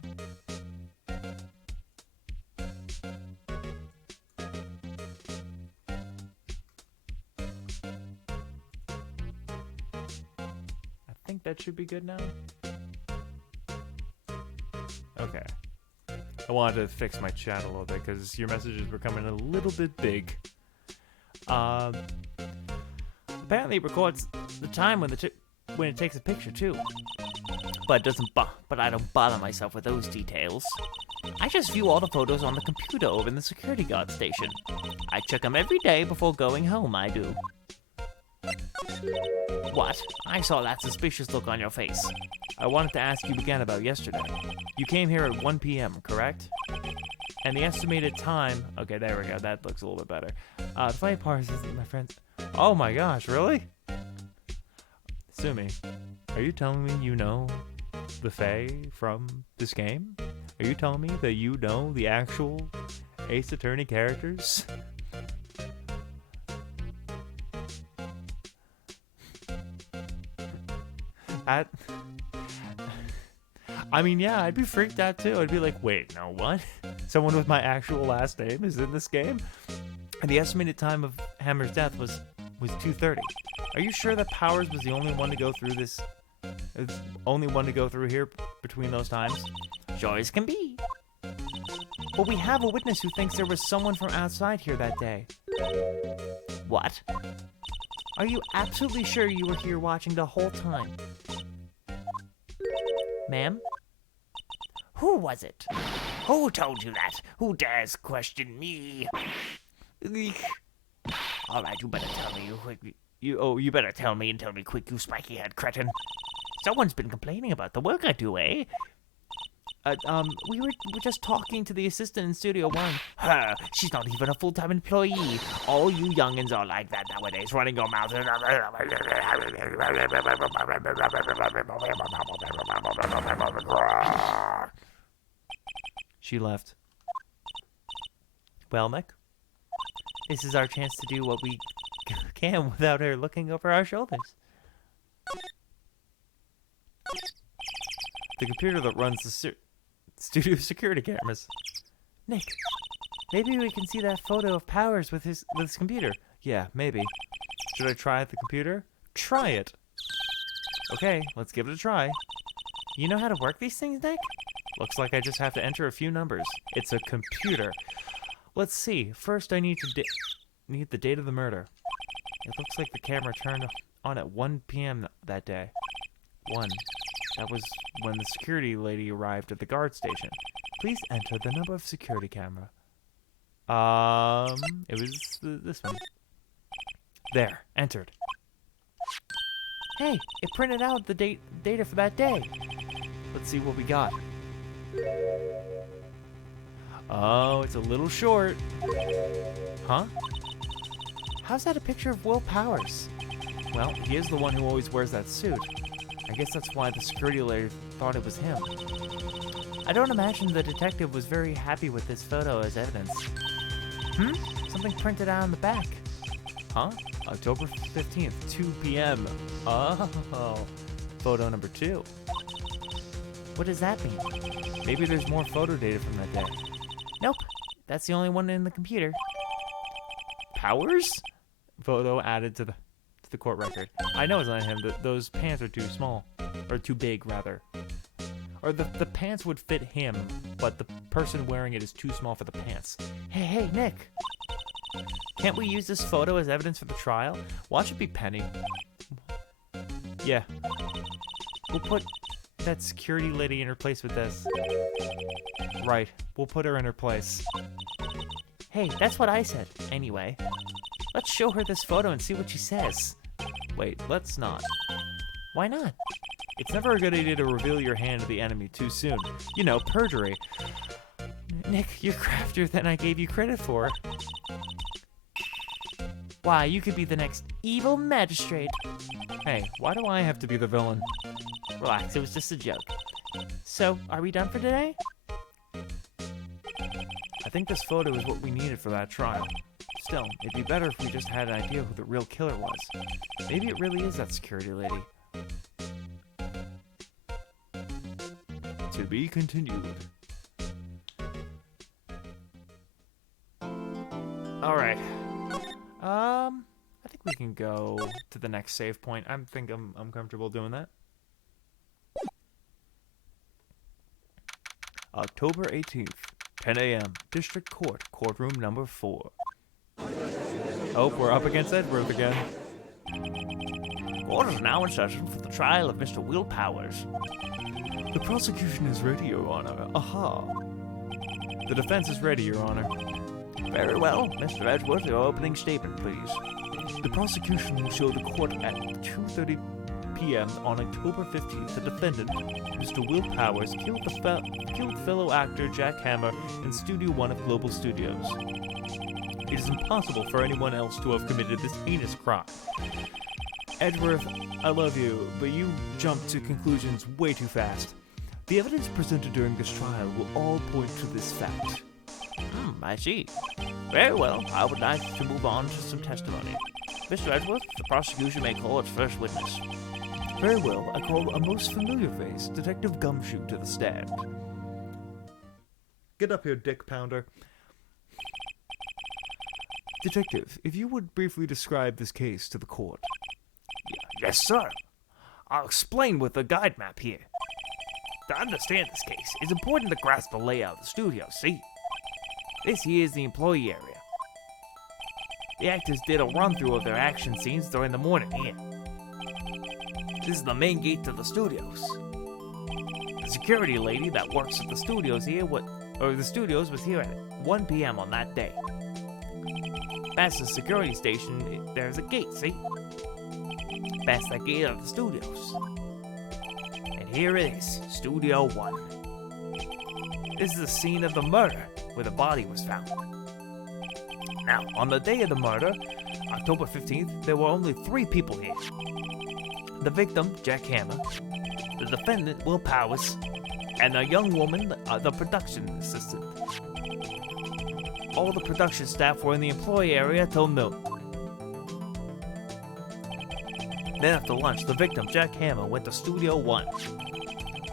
I think that should be good now. Okay. I wanted to fix my chat a little bit because your messages were coming a little bit big. Apparently it records the time when it takes a picture too. But I don't bother myself with those details. I just view all the photos on the computer over in the security guard station. I check them every day before going home, I do. What? I saw that suspicious look on your face. I wanted to ask you again about yesterday. You came here at 1 p.m., correct? And the estimated time... Okay, there we go. That looks a little bit better. The funny part is that my friends... Oh my gosh, really? Sumi, are you telling me you know the Fae from this game? Are you telling me that you know the actual Ace Attorney characters? I mean, yeah, I'd be freaked out too. I'd be like, wait, no, what? Someone with my actual last name is in this game? And the estimated time of Hammer's death was 2:30. Are you sure that Powers was the only one to go through this? Only one to go through here between those times? Sure as can be. But we have a witness who thinks there was someone from outside here that day. What? Are you absolutely sure you were here watching the whole time? Ma'am? Who was it? Who told you that? Who dares question me? All right, you better tell me, you quick. You better tell me and tell me quick, you spiky-head cretin. Someone's been complaining about the work I do, eh? We were just talking to the assistant in Studio One. Her, she's not even a full-time employee. All you youngins are like that nowadays, running your mouths. She left. Well, Nick, this is our chance to do what we can without her looking over our shoulders. The computer that runs the studio security cameras. Nick, maybe we can see that photo of Powers with his computer. Yeah, maybe. Should I try the computer? Try it. Okay, let's give it a try. You know how to work these things, Nick? Looks like I just have to enter a few numbers. It's a computer. Let's see. First, I need the date of the murder. It looks like the camera turned on at 1 p.m. that day. 1. That was when the security lady arrived at the guard station. Please enter the number of security camera. It was this one. There, entered. Hey, it printed out the data for that day. Let's see what we got. Oh, it's a little short. Huh? How's that a picture of Will Powers? Well, he is the one who always wears that suit. I guess that's why the security lady thought it was him. I don't imagine the detective was very happy with this photo as evidence. Something printed out on the back. Huh? October 15th, 2 p.m. Oh, photo number 2. What does that mean? Maybe there's more photo data from that day. Nope, that's the only one in the computer. Powers? Photo added to the court record. I know it's not him. Those pants are too small. Or too big, rather. Or the pants would fit him, but the person wearing it is too small for the pants. Hey, Nick. Can't we use this photo as evidence for the trial? Watch it be Penny. Yeah. We'll put that security lady in her place with this. Right. We'll put her in her place. Hey, that's what I said. Anyway, let's show her this photo and see what she says. Wait, let's not. Why not? It's never a good idea to reveal your hand to the enemy too soon. You know, perjury. Nick, you're craftier than I gave you credit for. Why, you could be the next evil magistrate. Hey, why do I have to be the villain? Relax, it was just a joke. So, are we done for today? I think this photo is what we needed for that trial. Still, it'd be better if we just had an idea who the real killer was. Maybe it really is that security lady. To be continued. Alright. I think we can go to the next save point. I think I'm comfortable doing that. October 18th, 10 a.m. District Court, courtroom number 4. Oh, we're up against Edgeworth again. Court is now in session for the trial of Mr. Will Powers. The prosecution is ready, Your Honor. Aha. The defense is ready, Your Honor. Very well. Mr. Edgeworth, your opening statement, please. The prosecution will show the court at 2:30 p.m. on October 15th, the defendant, Mr. Will Powers, killed fellow actor Jack Hammer in Studio One of Global Studios. It is impossible for anyone else to have committed this heinous crime. Edgeworth, I love you, but you jumped to conclusions way too fast. The evidence presented during this trial will all point to this fact. I see. Very well. I would like to move on to some testimony. Mr. Edgeworth, the prosecution may call its first witness. Very well. I call a most familiar face, Detective Gumshoe, to the stand. Get up here, Dick Pounder. Detective, if you would briefly describe this case to the court. Yes, sir. I'll explain with the guide map here. To understand this case, it's important to grasp the layout of the studio, see? This here is the employee area. The actors did a run-through of their action scenes during the morning here. This is the main gate to the studios. The security lady that works at the studios was here at 1 p.m. on that day. Past the security station, there's a gate, see? Past that gate of the studios. And here it is, Studio 1. This is the scene of the murder, where the body was found. Now, on the day of the murder, October 15th, there were only 3 people here. The victim, Jack Hammer, the defendant, Will Powers, and a young woman, the production assistant. All the production staff were in the employee area till noon. Then after lunch, the victim, Jack Hammer, went to Studio 1.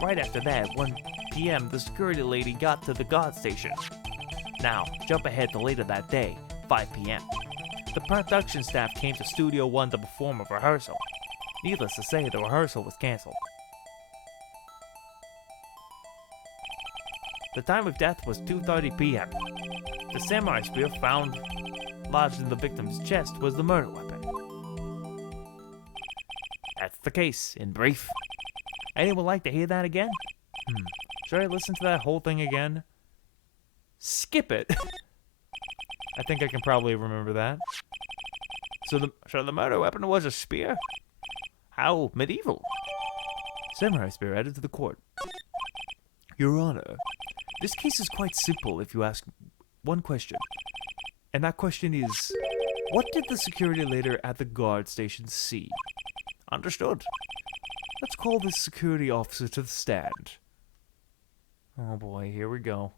Right after that, 1 p.m., the security lady got to the guard station. Now, jump ahead to later that day, 5 p.m. The production staff came to Studio 1 to perform a rehearsal. Needless to say, the rehearsal was canceled. The time of death was 2:30 p.m. The samurai spear found lodged in the victim's chest was the murder weapon. That's the case, in brief. Anyone like to hear that again? Should I listen to that whole thing again? Skip it. I think I can probably remember that. So the murder weapon was a spear? How medieval. Samurai spear added to the court. Your Honor, this case is quite simple if you ask one question. And that question is, what did the security lady at the guard station see? Understood. Let's call this security officer to the stand. Oh boy, here we go.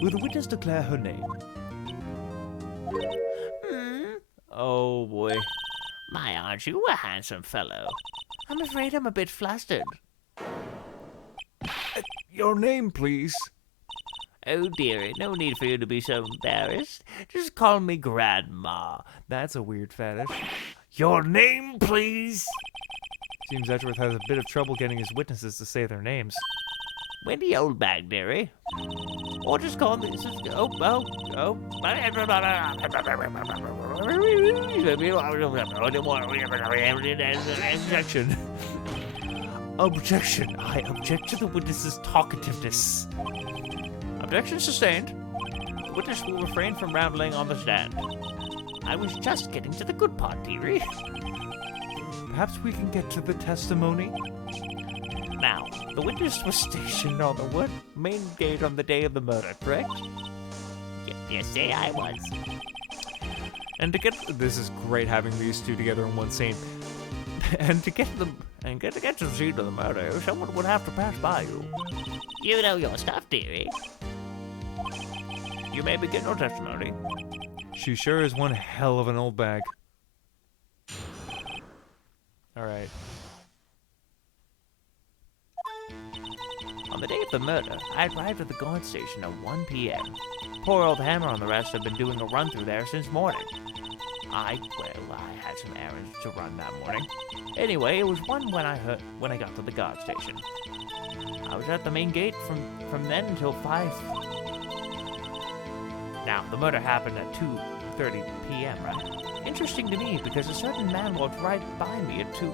Will the witness declare her name? Oh boy. My, aren't you a handsome fellow? I'm afraid I'm a bit flustered. Your name, please. Oh dearie, no need for you to be so embarrassed. Just call me Grandma. That's a weird fetish. Your name, please. Seems Edgeworth has a bit of trouble getting his witnesses to say their names. Wendy Oldbag, dearie. Or just call me... Objection. Objection. I object to the witness's talkativeness. Objection sustained. The witness will refrain from rambling on the stand. I was just getting to the good part, dearie. Perhaps we can get to the testimony? Now, the witness was stationed on the main gate on the day of the murder, correct? Yes, sir, I was. And to get... This is great having these two together in one scene. And to get to the scene of the murder, someone would have to pass by you. You know your stuff, dearie. You may begin your testimony. She sure is one hell of an old bag. Alright. On the day of the murder, I arrived at the guard station at 1 p.m. Poor old Hammer and the rest have been doing a run through there since morning. I had some errands to run that morning. Anyway, it was 1 when I got to the guard station. I was at the main gate from then until 5. Now, the murder happened at 2:30 p.m., right? Interesting to me, because a certain man walked right by me at 2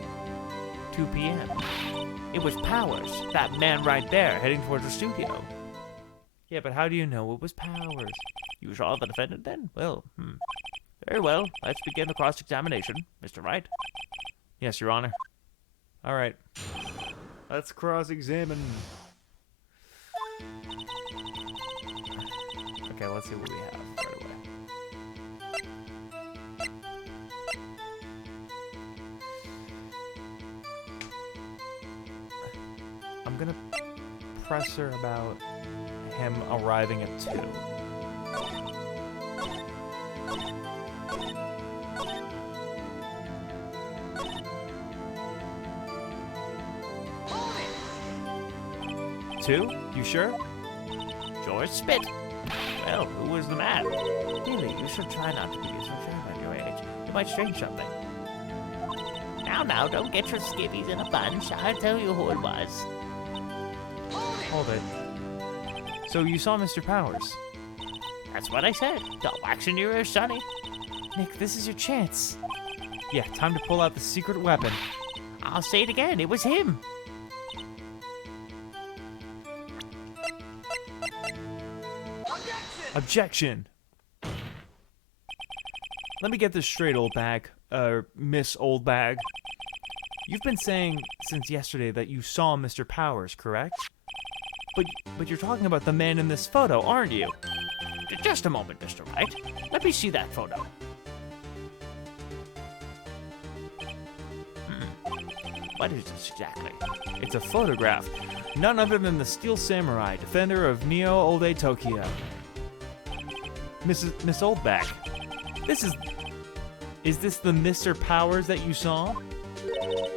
p.m. It was Powers, that man right there, heading towards the studio. Yeah, but how do you know it was Powers? You saw the defendant then? Well, Very well, let's begin the cross-examination. Mr. Wright? Yes, Your Honor. All right. Let's cross-examine. Okay, let's see what we have right away. I'm gonna press her about him arriving at 2. Two? You sure? George Spit. Well, who was the man? Really, you should try not to be so sharp at your age. You might strain something. Now, don't get your skivvies in a bunch. I'll tell you who it was. Hold it. So you saw Mr. Powers? That's what I said. Don't wax in your ears, sonny. Nick, this is your chance. Yeah, time to pull out the secret weapon. I'll say it again. It was him. Objection! Let me get this straight, old bag. Miss Old Bag. You've been saying since yesterday that you saw Mr. Powers, correct? But you're talking about the man in this photo, aren't you? Just a moment, Mr. Wright. Let me see that photo. What is this exactly? It's a photograph. None other than the Steel Samurai, defender of Neo Olde Tokyo. Miss Oldback, is this the Mr. Powers that you saw?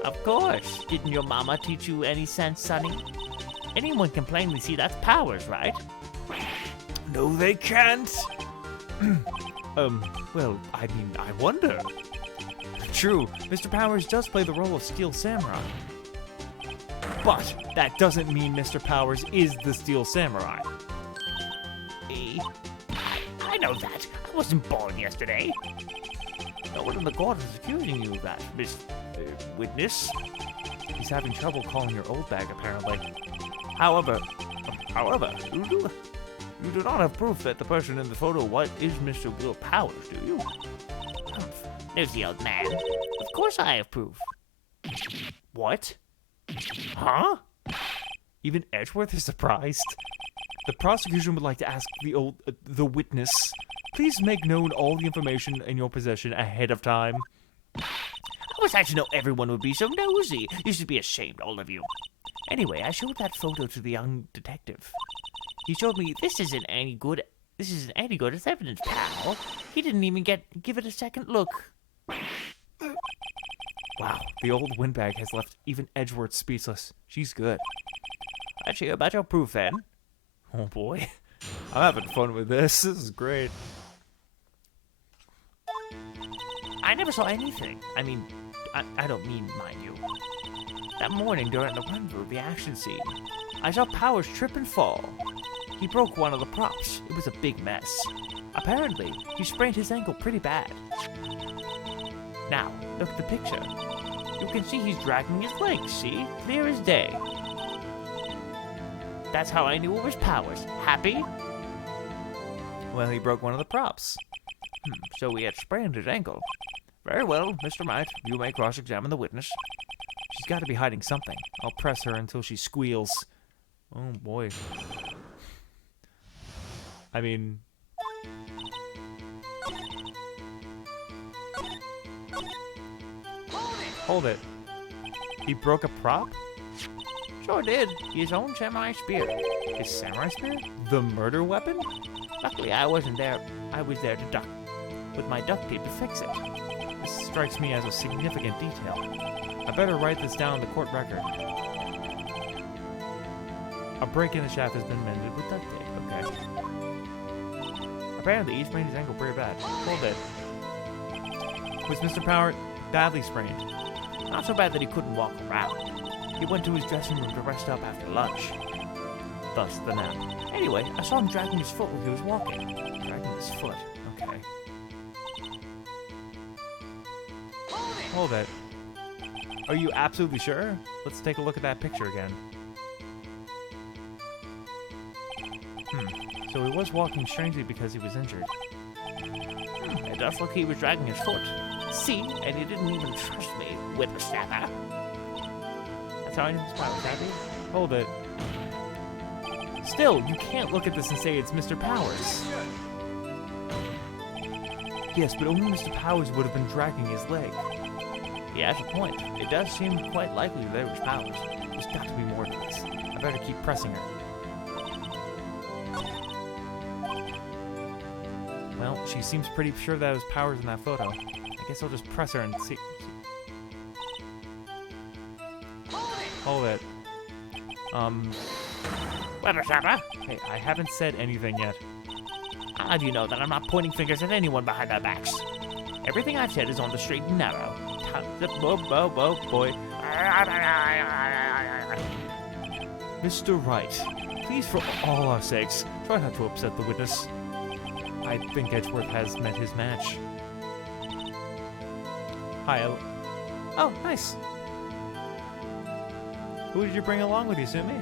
Of course. Didn't your mama teach you any sense, Sonny? Anyone can plainly see that's Powers, right? No, they can't. Well, I mean, I wonder. True, Mr. Powers does play the role of Steel Samurai. But that doesn't mean Mr. Powers is the Steel Samurai. I know that. I wasn't born yesterday. No one in the court is accusing you of that, Miss Witness. He's having trouble calling your old bag, apparently. However, you do not have proof that the person in the photo is Mr. Will Powers, do you? There's the old man. Of course I have proof. What? Huh? Even Edgeworth is surprised. The prosecution would like to ask the witness, please make known all the information in your possession ahead of time. How was I to know everyone would be so nosy? You should be ashamed, all of you. Anyway, I showed that photo to the young detective. He showed me this isn't any good as evidence, pal. He didn't even give it a second look. Wow, the old windbag has left even Edgeworth speechless. She's good. Let's hear about your proof, then. Oh boy, I'm having fun with this. This is great. I never saw anything. I mean, I don't mean, mind you. That morning during the run-through of the action scene, I saw Powers trip and fall. He broke one of the props. It was a big mess. Apparently, he sprained his ankle pretty bad. Now, look at the picture. You can see he's dragging his legs, see? Clear as day. That's how I knew it was Powers. Happy? Well, he broke one of the props. So he had sprained his ankle. Very well, Mr. Wright. You may cross-examine the witness. She's got to be hiding something. I'll press her until she squeals. Oh, boy. I mean... Hold it. He broke a prop? Sure did. His own samurai spear. His samurai spear? The murder weapon? Luckily, I wasn't there. I was there to duck with my duct tape to fix it. This strikes me as a significant detail. I better write this down in the court record. A break in the shaft has been mended with duct tape. Okay. Apparently, he sprained his ankle pretty bad. Hold it. Was Mr. Power badly sprained? Not so bad that he couldn't walk around. He went to his dressing room to rest up after lunch. Thus, the nap. Anyway, I saw him dragging his foot while he was walking. Dragging his foot. Okay. Hold it. Are you absolutely sure? Let's take a look at that picture again. So he was walking strangely because he was injured. It does look he was dragging his foot. See? And he didn't even trust me, whippersnapper. That's how I knew his power was happy? Hold it. Still, you can't look at this and say it's Mr. Powers. Yes, but only Mr. Powers would have been dragging his leg. He has a point. It does seem quite likely that it was Powers. There's got to be more to this. I better keep pressing her. Well, she seems pretty sure that it was Powers in that photo. I guess I'll just press her and see. Hold it. Whippersnapper? Hey, I haven't said anything yet. How do you know that I'm not pointing fingers at anyone behind their backs? Everything I've said is on the straight and narrow. Whoa, boy. Mr. Wright, please, for all our sakes, try not to upset the witness. I think Edgeworth has met his match. Hi, oh, nice. Who did you bring along with you, Sumi?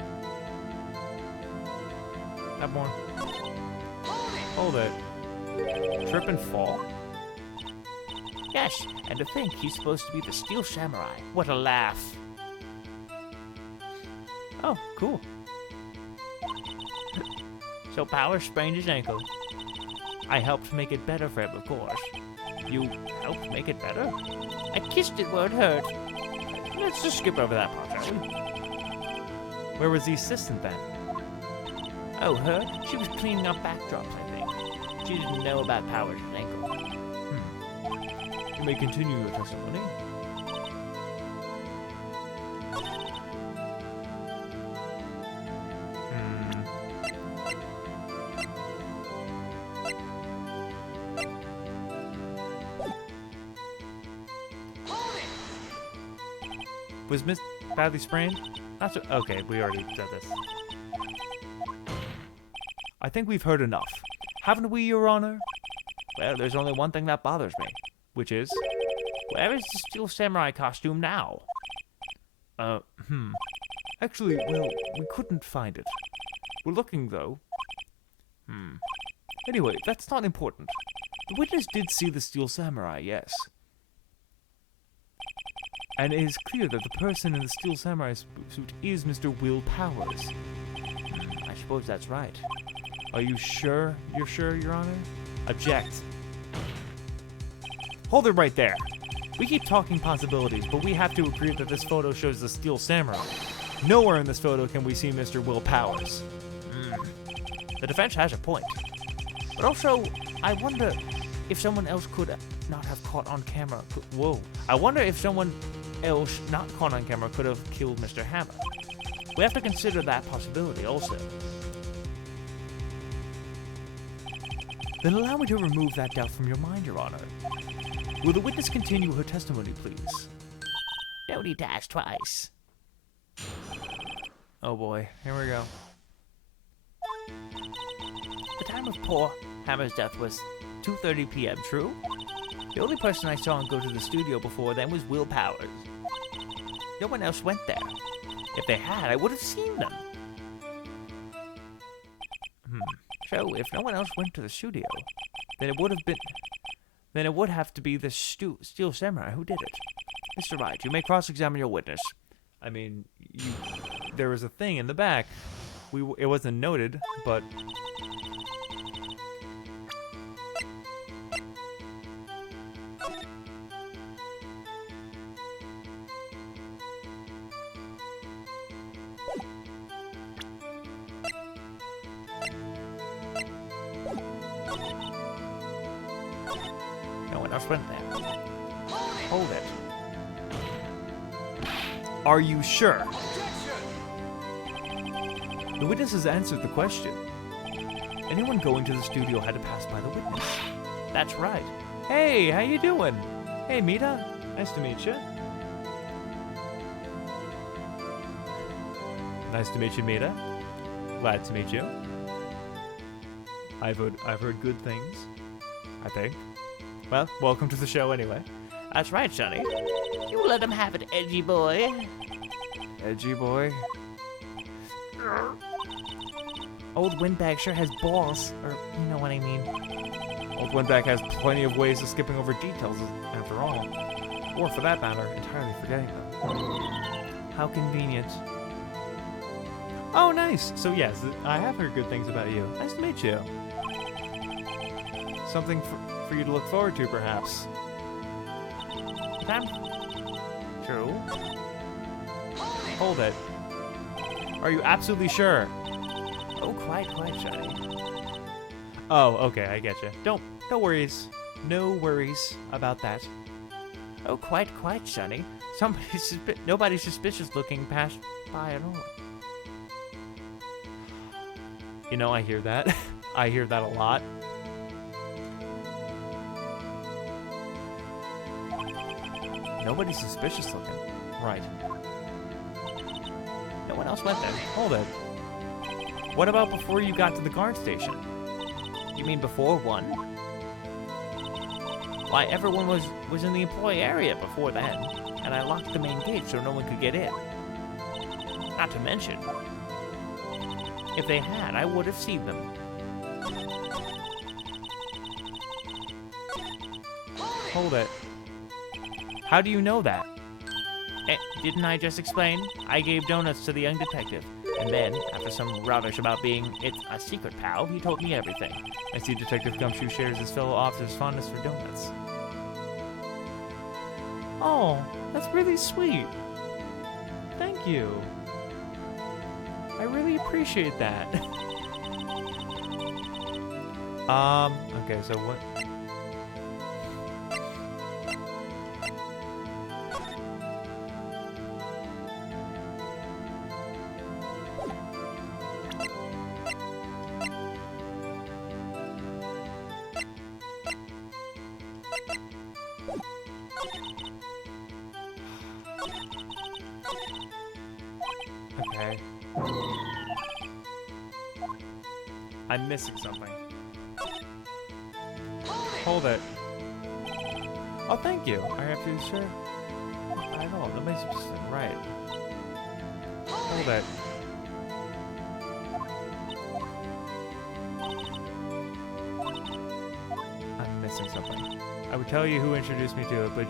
Have more. Hold it. Trip and fall? Yes, and to think he's supposed to be the Steel Samurai. What a laugh. Oh, cool. So Power sprained his ankle. I helped make it better for him, of course. You helped make it better? I kissed it where it hurt. Let's just skip over that part, shall we? Where was the assistant then? Oh, her? She was cleaning up backdrops, I think. She didn't know about Power's ankle. You may continue your testimony. Was Miss badly sprained? That's okay. We already said this. I think we've heard enough, haven't we, Your Honor? Well, there's only one thing that bothers me. Which is? Where is the Steel Samurai costume now? Actually, well, we couldn't find it. We're looking, though. Anyway, that's not important. The witness did see the Steel Samurai, yes. And it is clear that the person in the Steel Samurai suit is Mr. Will Powers. I suppose that's right. Are you sure? You're sure, Your Honor? Object. Hold it right there. We keep talking possibilities, but we have to agree that this photo shows the Steel Samurai. Nowhere in this photo can we see Mr. Will Powers. The defense has a point. But also, I wonder if someone else could not have caught on camera. Whoa. I wonder if someone else not caught on camera could have killed Mr. Hammer. We have to consider that possibility also. Then allow me to remove that doubt from your mind, Your Honor. Will the witness continue her testimony, please? No need to ask twice. Oh boy, here we go. The time of poor Hammer's death was 2:30 p.m., true? The only person I saw him go to the studio before then was Will Powers. No one else went there. If they had, I would have seen them. So, if no one else went to the studio, then it would have to be the Steel Samurai who did it. Mr. Wright, you may cross-examine your witness. I mean, there was a thing in the back. It wasn't noted, but... No one else went there. Hold it. Are you sure? The witness has answered the question. Anyone going to the studio had to pass by the witness. That's right. Hey, how you doing? Hey, Mita. Nice to meet you. Nice to meet you, Mita. Glad to meet you. I've heard good things, I think. Well, welcome to the show anyway. That's right, Sonny. You let him have it, edgy boy. Edgy boy. Old Windbag sure has balls, or you know what I mean. Old Windbag has plenty of ways of skipping over details, after all. Or, for that matter, entirely forgetting them. How convenient. Oh, nice! So yes, I have heard good things about you. Nice to meet you. Something for you to look forward to, perhaps. True. Hold it. Are you absolutely sure? Oh, quite, Sonny. Oh, okay, I get you. No worries. No worries about that. Oh, quite, Sonny. Nobody's suspicious looking past by at all. You know, I hear that. I hear that a lot. Nobody's suspicious looking. Right. No one else went there. Hold it. What about before you got to the guard station? You mean before one? Why, everyone was in the employee area before then, and I locked the main gate so no one could get in. Not to mention, if they had, I would have seen them. Hold it. How do you know that? Didn't I just explain? I gave donuts to the young detective. And then, after some rubbish about it's a secret, pal, he told me everything. I see Detective Gumshoe shares his fellow officer's fondness for donuts. Oh, that's really sweet. Thank you. I really appreciate that. Okay, so what? Okay. I'm missing something. Hold it. Oh, thank you. Are you absolutely sure? I know, that makes sense. Right. Hold it. I'm missing something. I would tell you who introduced me to it, but...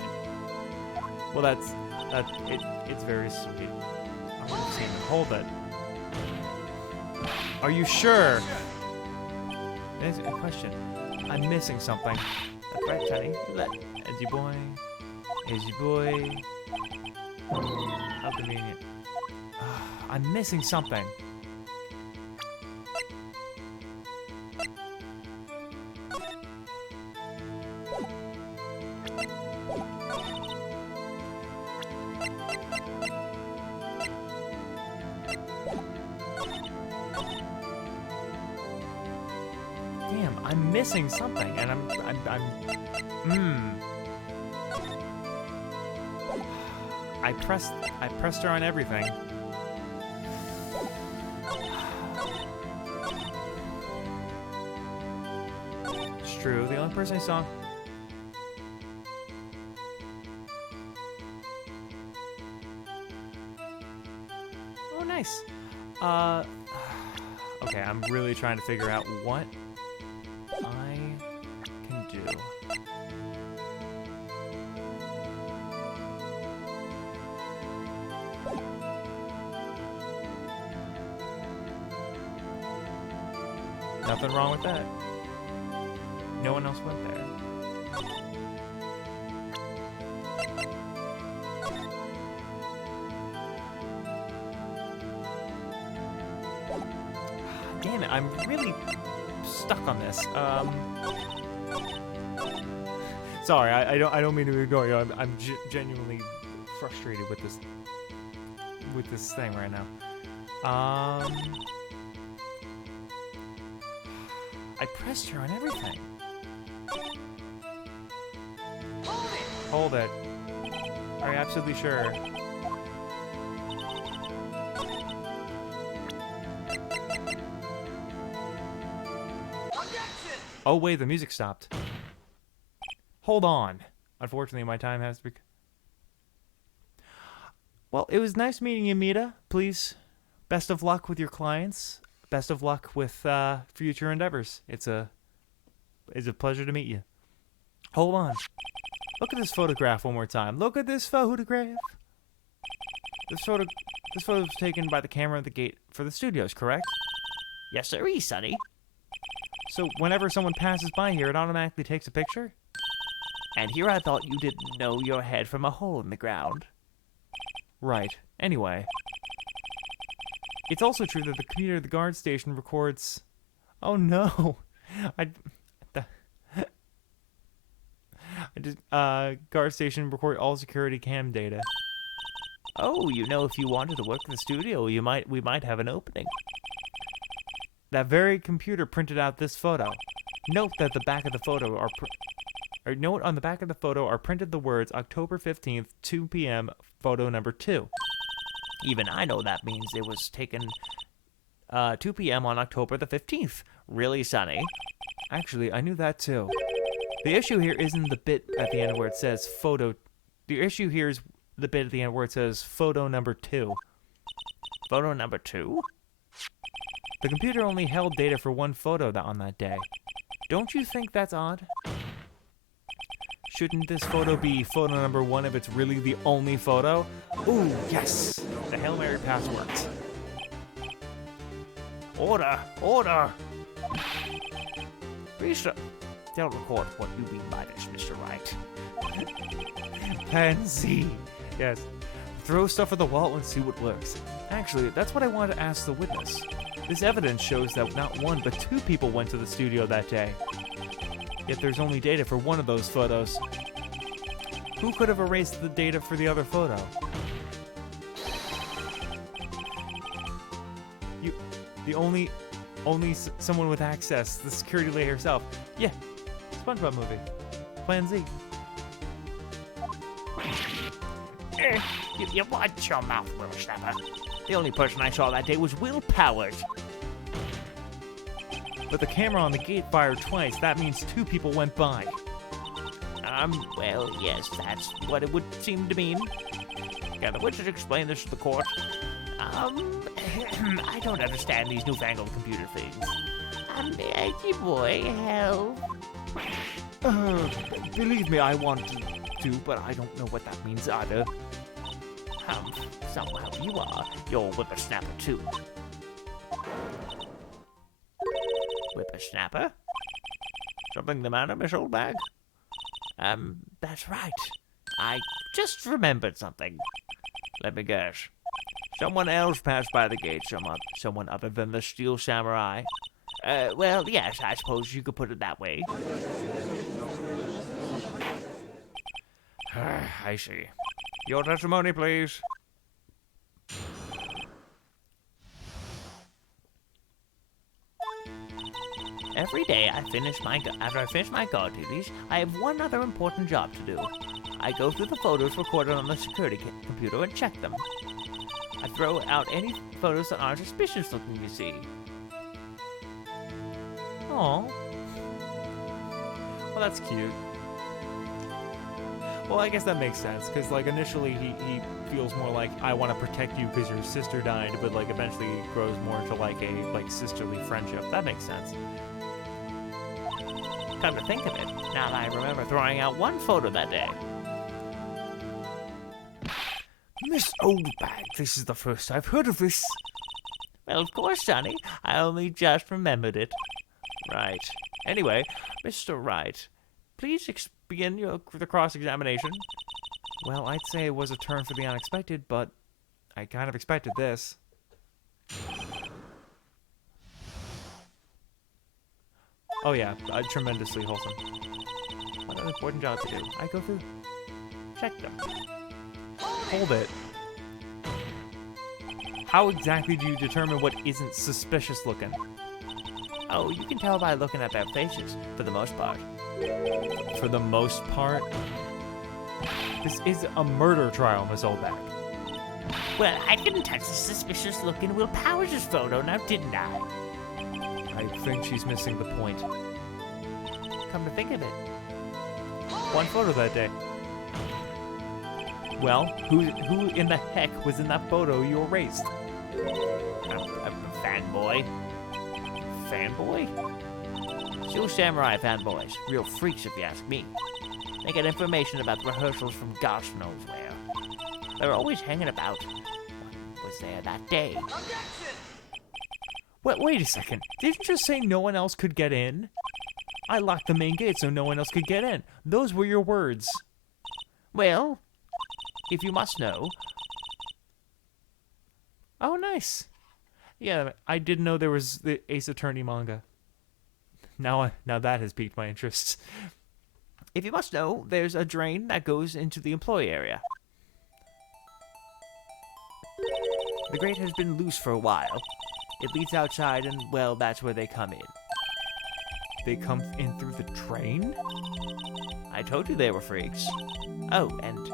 Well, it's very sweet. I would have seen it. Hold it. Are you sure? That's a question. I'm missing something. That's right, Sonny. Easy boy. Easy boy. How convenient. I'm missing something. Damn, I'm missing something, and I pressed her on everything. It's true, the only person I saw... Oh, nice. Okay, I'm really trying to figure out what I can do. Nothing wrong with that. No one else went there. Damn it, I'm really stuck on this. Sorry, I don't mean to ignore you. I'm genuinely frustrated with this thing right now. I pressed her on everything. Hold it. Are you absolutely sure? Oh wait, the music stopped. Hold on. Unfortunately, my time has to be... Well, it was nice meeting you, Mita. Please, best of luck with your clients. Best of luck with future endeavors. It's a pleasure to meet you. Hold on. Look at this photograph one more time. Look at this photograph. This photo was taken by the camera at the gate for the studios, correct? Yes, sirree, Sonny. So whenever someone passes by here, it automatically takes a picture? And here I thought you didn't know your head from a hole in the ground. Right. Anyway. It's also true that the computer at the guard station records... Oh no! Guard station record all security cam data. Oh, you know, if you wanted to work in the studio, we might have an opening. That very computer printed out this photo. Note that the back of the photo note on the back of the photo are printed the words October 15th, 2 p.m., photo number 2. Even I know that means it was taken 2 p.m. on October the 15th. Really, Sonny? Actually, I knew that too. The issue here isn't the bit at the end where it says photo. The issue here is the bit at the end where it says photo number 2. Photo number 2? The computer only held data for one photo on that day. Don't you think that's odd? Shouldn't this photo be photo number 1 if it's really the only photo? Ooh, yes! The Hail Mary pass worked. Order! Order! Please don't record what you mean by this, Mr. Wright. Plan Z. Yes. Throw stuff at the wall and see what works. Actually, that's what I wanted to ask the witness. This evidence shows that not 1, but 2 people went to the studio that day. Yet there's only data for one of those photos. Who could have erased the data for the other photo? Someone with access, the security lady herself. Yeah, SpongeBob movie. Plan Z. You watch your mouth, Whippersnapper. The only person I saw that day was Will Powers. But the camera on the gate fired twice. That means 2 people went by. Well, yes, that's what it would seem to mean. Can the witness explain this to the court? I don't understand these newfangled computer things. Boy, help. Believe me, I want to, but I don't know what that means either. Somehow you're Whippersnapper too. Whippersnapper? Something the matter, Miss Oldbag? That's right. I just remembered something. Let me guess. Someone else passed by the gate, someone other than the Steel Samurai. Well, yes, I suppose you could put it that way. I see. Your testimony, please. Every day after I finish my guard duties, I have one other important job to do. I go through the photos recorded on the security computer and check them. I throw out any photos that aren't suspicious looking, you see. Aw. Well, that's cute. Well, I guess that makes sense, because, like, initially he feels more like, I want to protect you because your sister died, but, like, eventually it grows more into, like, a, like, sisterly friendship. That makes sense. Come to think of it, now that I remember throwing out one photo that day. Miss Oldbag, this is the first I've heard of this. Well, of course, Sonny. I only just remembered it. Right. Anyway, Mr. Wright, please begin the cross-examination. Well, I'd say it was a turn for the unexpected, but I kind of expected this. Oh yeah, tremendously wholesome. What an important job to do. I go through, check them. Hold it. How exactly do you determine what isn't suspicious looking? Oh, you can tell by looking at their faces, for the most part. For the most part? This is a murder trial, Miss Oldbag. Well, I didn't touch the suspicious looking Will Powers' photo, now didn't I? I think she's missing the point. Come to think of it. One photo that day. Well, who in the heck was in that photo you erased? A fanboy. Fanboy? Steel Samurai fanboys. Real freaks, if you ask me. They get information about the rehearsals from gosh knows where. They're always hanging about. What was there that day? Wait a second. Didn't you just say no one else could get in? I locked the main gate so no one else could get in. Those were your words. Well, if you must know. Oh, nice. Yeah, I didn't know there was the Ace Attorney manga. Now that has piqued my interest. If you must know, there's a drain that goes into the employee area. The grate has been loose for a while. It leads outside, and, well, that's where they come in. They come in through the drain? I told you they were freaks. Oh, and?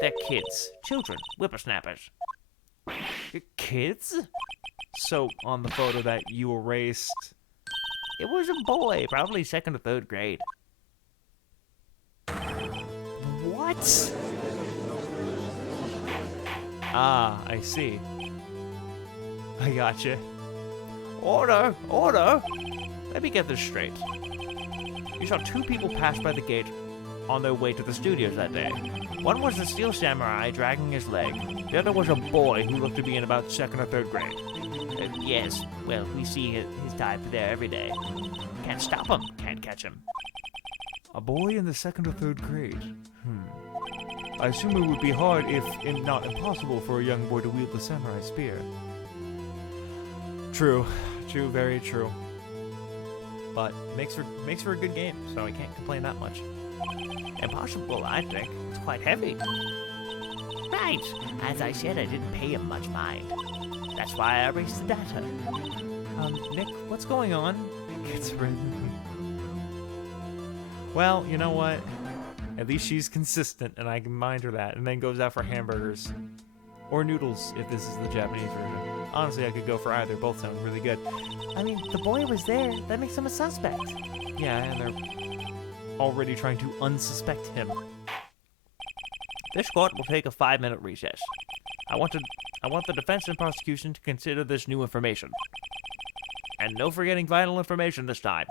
They're kids. Children. Whippersnappers. Kids? So, on the photo that you erased... It was a boy, probably 2nd or 3rd grade. What? Ah, I see. I gotcha. Order! Order! Let me get this straight. You saw 2 people pass by the gate on their way to the studios that day. One was the Steel Samurai dragging his leg. The other was a boy who looked to be in about 2nd or 3rd grade. Yes, well, we see his type there every day. Can't stop him, can't catch him. A boy in the 2nd or 3rd grade. I assume it would be hard, if not impossible, for a young boy to wield the samurai spear. True, very true. But makes for a good game, so I can't complain that much. Impossible, I think. It's quite heavy. Right. As I said, I didn't pay him much mind. That's why I erased the data. Nick, what's going on? It's written. Well, you know what? At least she's consistent, and I can mind her that, and then goes out for hamburgers. Or noodles, if this is the Japanese version. Honestly, I could go for either. Both sound really good. I mean, the boy was there. That makes him a suspect. Yeah, and they're already trying to unsuspect him. This court will take a 5-minute recess. I want the defense and prosecution to consider this new information. And no forgetting vital information this time.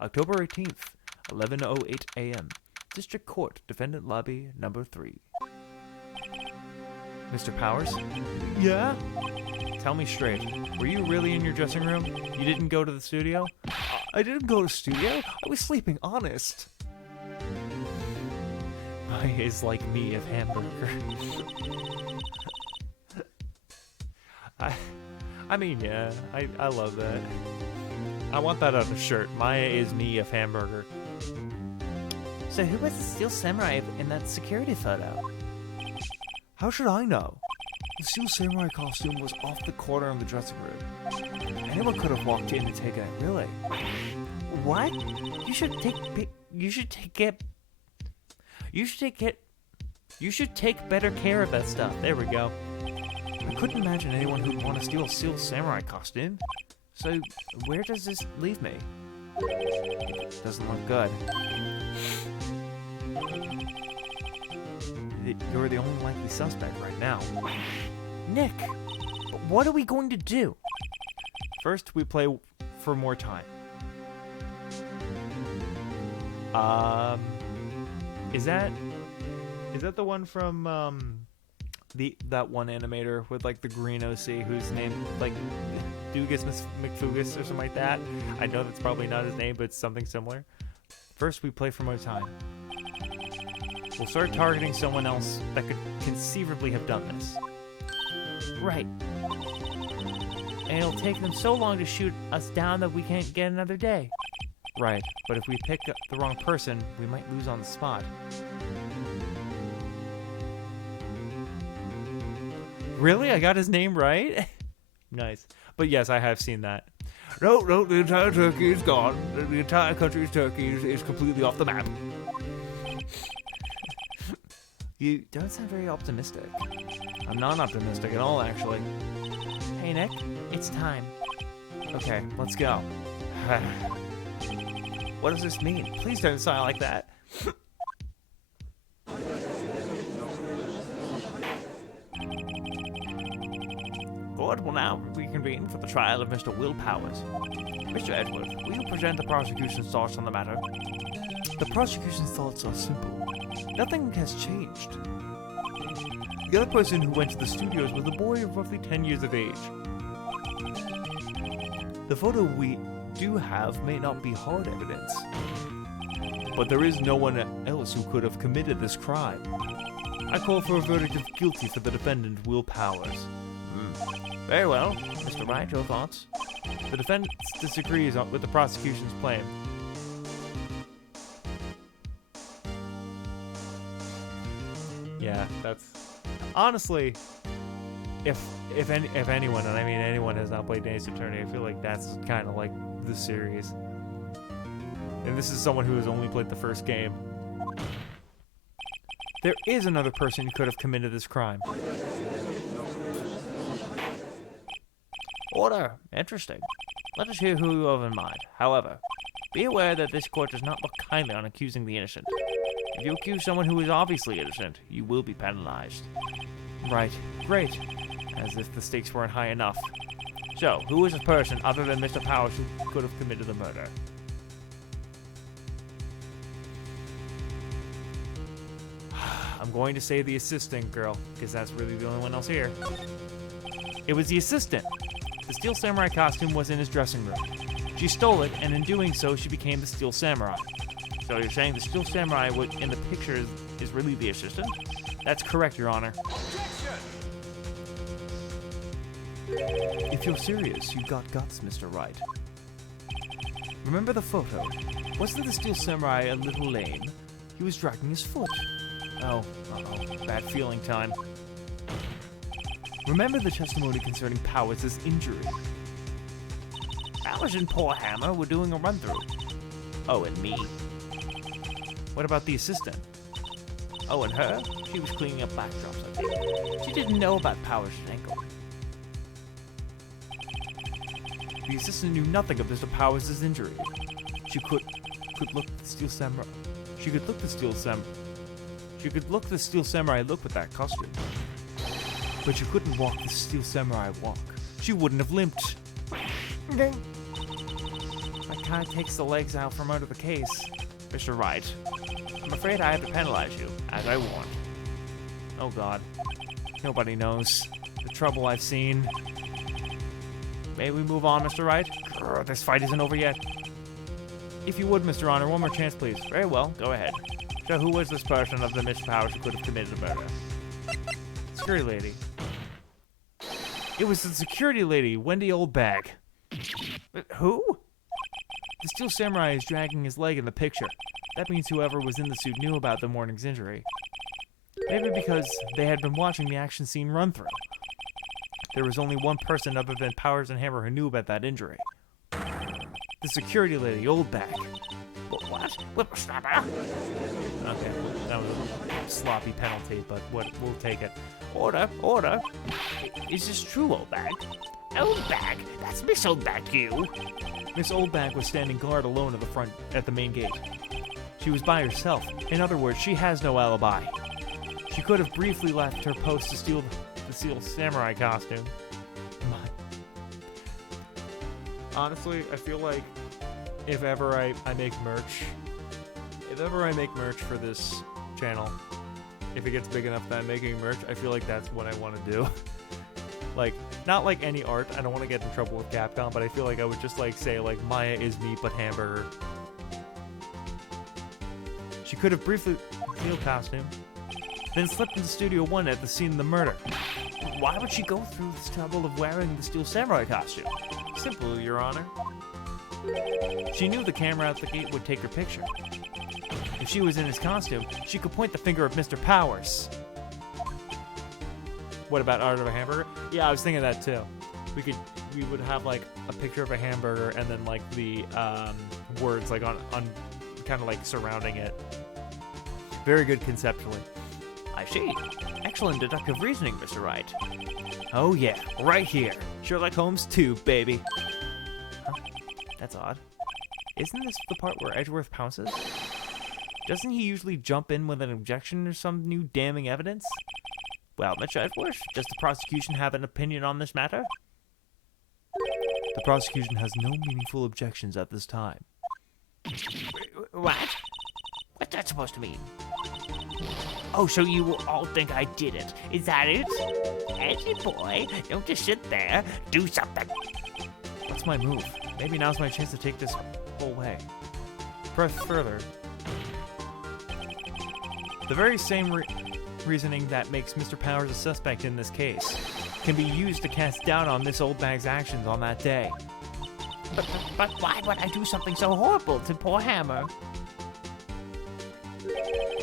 October 18th, 11:08 a.m. District Court, Defendant Lobby, number 3. Mr. Powers? Yeah? Tell me straight. Were you really in your dressing room? You didn't go to the studio? I didn't go to studio. I was sleeping, honest. Maya is like me of hamburger. I mean, yeah, I love that. I want that on a shirt. Maya is me of hamburger. So who was the Steel Samurai in that security photo? How should I know? The Steel Samurai costume was off the corner of the dressing room. Anyone could have walked in and taken it, really. What? You should take better care of that stuff. There we go. I couldn't imagine anyone who'd want to steal a Steel Samurai costume. So, where does this leave me? Doesn't look good. You're the only likely suspect right now. Nick, what are we going to do? First, we play for more time. Is that the one from that one animator with like the green OC whose name like Dugas McFugus or something like that? I know that's probably not his name, but it's something similar. First, we play for more time. We'll start targeting someone else that could conceivably have done this. Right. And it'll take them so long to shoot us down that we can't get another day. Right, but if we pick up the wrong person, we might lose on the spot. Really? I got his name right? Nice. But yes, I have seen that. No, the entire Turkey is gone. The entire country's Turkey is completely off the map. You don't sound very optimistic. I'm not optimistic at all, actually. Hey, Nick, it's time. Okay, let's go. What does this mean? Please don't sound like that. Court will now reconvene for the trial of Mr. Will Powers. Mr. Edward, will you present the prosecution's thoughts on the matter? The prosecution's thoughts are simple. Nothing has changed. The other person who went to the studios was a boy of roughly 10 years of age. The photo we do have may not be hard evidence, but there is no one else who could have committed this crime. I call for a verdict of guilty for the defendant, Will Powers. Very well. Mr. Wright, your thoughts? The defense disagrees with the prosecution's claim. Yeah, that's... Honestly, if anyone, and I mean anyone has not played Ace Attorney, I feel like that's kind of like the series. And this is someone who has only played the first game. There is another person who could have committed this crime. Order. Interesting. Let us hear who you have in mind. However, be aware that this court does not look kindly on accusing the innocent. If you accuse someone who is obviously innocent, you will be penalized. Right. Great. As if the stakes weren't high enough. So, who is a person other than Mr. Powers who could have committed the murder? I'm going to say the assistant girl, because that's really the only one else here. It was the assistant. The Steel Samurai costume was in his dressing room. She stole it, and in doing so, she became the Steel Samurai. So you're saying the Steel Samurai in the picture is really the assistant? That's correct, Your Honor. If you're serious, you got guts, Mr. Wright. Remember the photo? Wasn't the Steel Samurai a little lame? He was dragging his foot. Oh, uh-oh. Bad feeling time. Remember the testimony concerning Powers' injury? Powers and poor Hammer were doing a run-through. Oh, and me. What about the assistant? Oh, and her? She was cleaning up backdrops, I think. She didn't know about Powers' ankle. The assistant knew nothing of Mr. Powers' injury. She could look the Steel Samurai. She could look the Steel Samurai look with that costume. But she couldn't walk the Steel Samurai walk. She wouldn't have limped. That kind of takes the legs out from under the case. Mr. Wright, I'm afraid I have to penalize you, as I warned. Oh God. Nobody knows the trouble I've seen. May we move on, Mr. Wright? Grr, this fight isn't over yet. If you would, Mr. Honor, one more chance, please. Very well, go ahead. So who was this person of the Mr. Powers who could have committed the murder? Security lady. It was the security lady, Wendy Oldbag. Who? The Steel Samurai is dragging his leg in the picture. That means whoever was in the suit knew about the morning's injury. Maybe because they had been watching the action scene run through. There was only one person other than Powers and Hammer who knew about that injury. The security lady, Oldbag. What? Whippersnapper? Okay, that was a sloppy penalty, but we'll take it. Order, order. Is this true, Oldbag? Oldbag? That's Miss Oldbag to you. Miss Oldbag was standing guard alone at the main gate. She was by herself. In other words, she has no alibi. She could have briefly left her post to steal the Steel Samurai costume. Honestly, I feel like if ever I make merch for this channel, if it gets big enough that I'm making merch, I feel like that's what I want to do. Like, not like any art, I don't want to get in trouble with Capcom, but I feel like I would just like say like Maya is meat but hamburger. She could have briefly Steel costume, then slipped into Studio 1 at the scene of the murder. Why would she go through this trouble of wearing the Steel Samurai costume? Simple, Your Honor. She knew the camera at the gate would take her picture. If she was in his costume, she could point the finger at Mr. Powers. What about Art of a Hamburger? Yeah, I was thinking that too. We would have like a picture of a hamburger and then like the words like on kind of like surrounding it. Very good conceptually. I see. Excellent deductive reasoning, Mr. Wright. Oh yeah, right here. Sherlock Holmes 2, baby. Huh? That's odd. Isn't this the part where Edgeworth pounces? Doesn't he usually jump in with an objection or some new damning evidence? Well, Mr. Edgeworth, does the prosecution have an opinion on this matter? The prosecution has no meaningful objections at this time. What? What's that supposed to mean? Oh, so you will all think I did it. Is that it? Edgy boy, don't just sit there. Do something. What's my move? Maybe now's my chance to take this whole way. Press further. The very same reasoning that makes Mr. Powers a suspect in this case can be used to cast doubt on Miss Oldbag's actions on that day. But why would I do something so horrible to poor Hammer?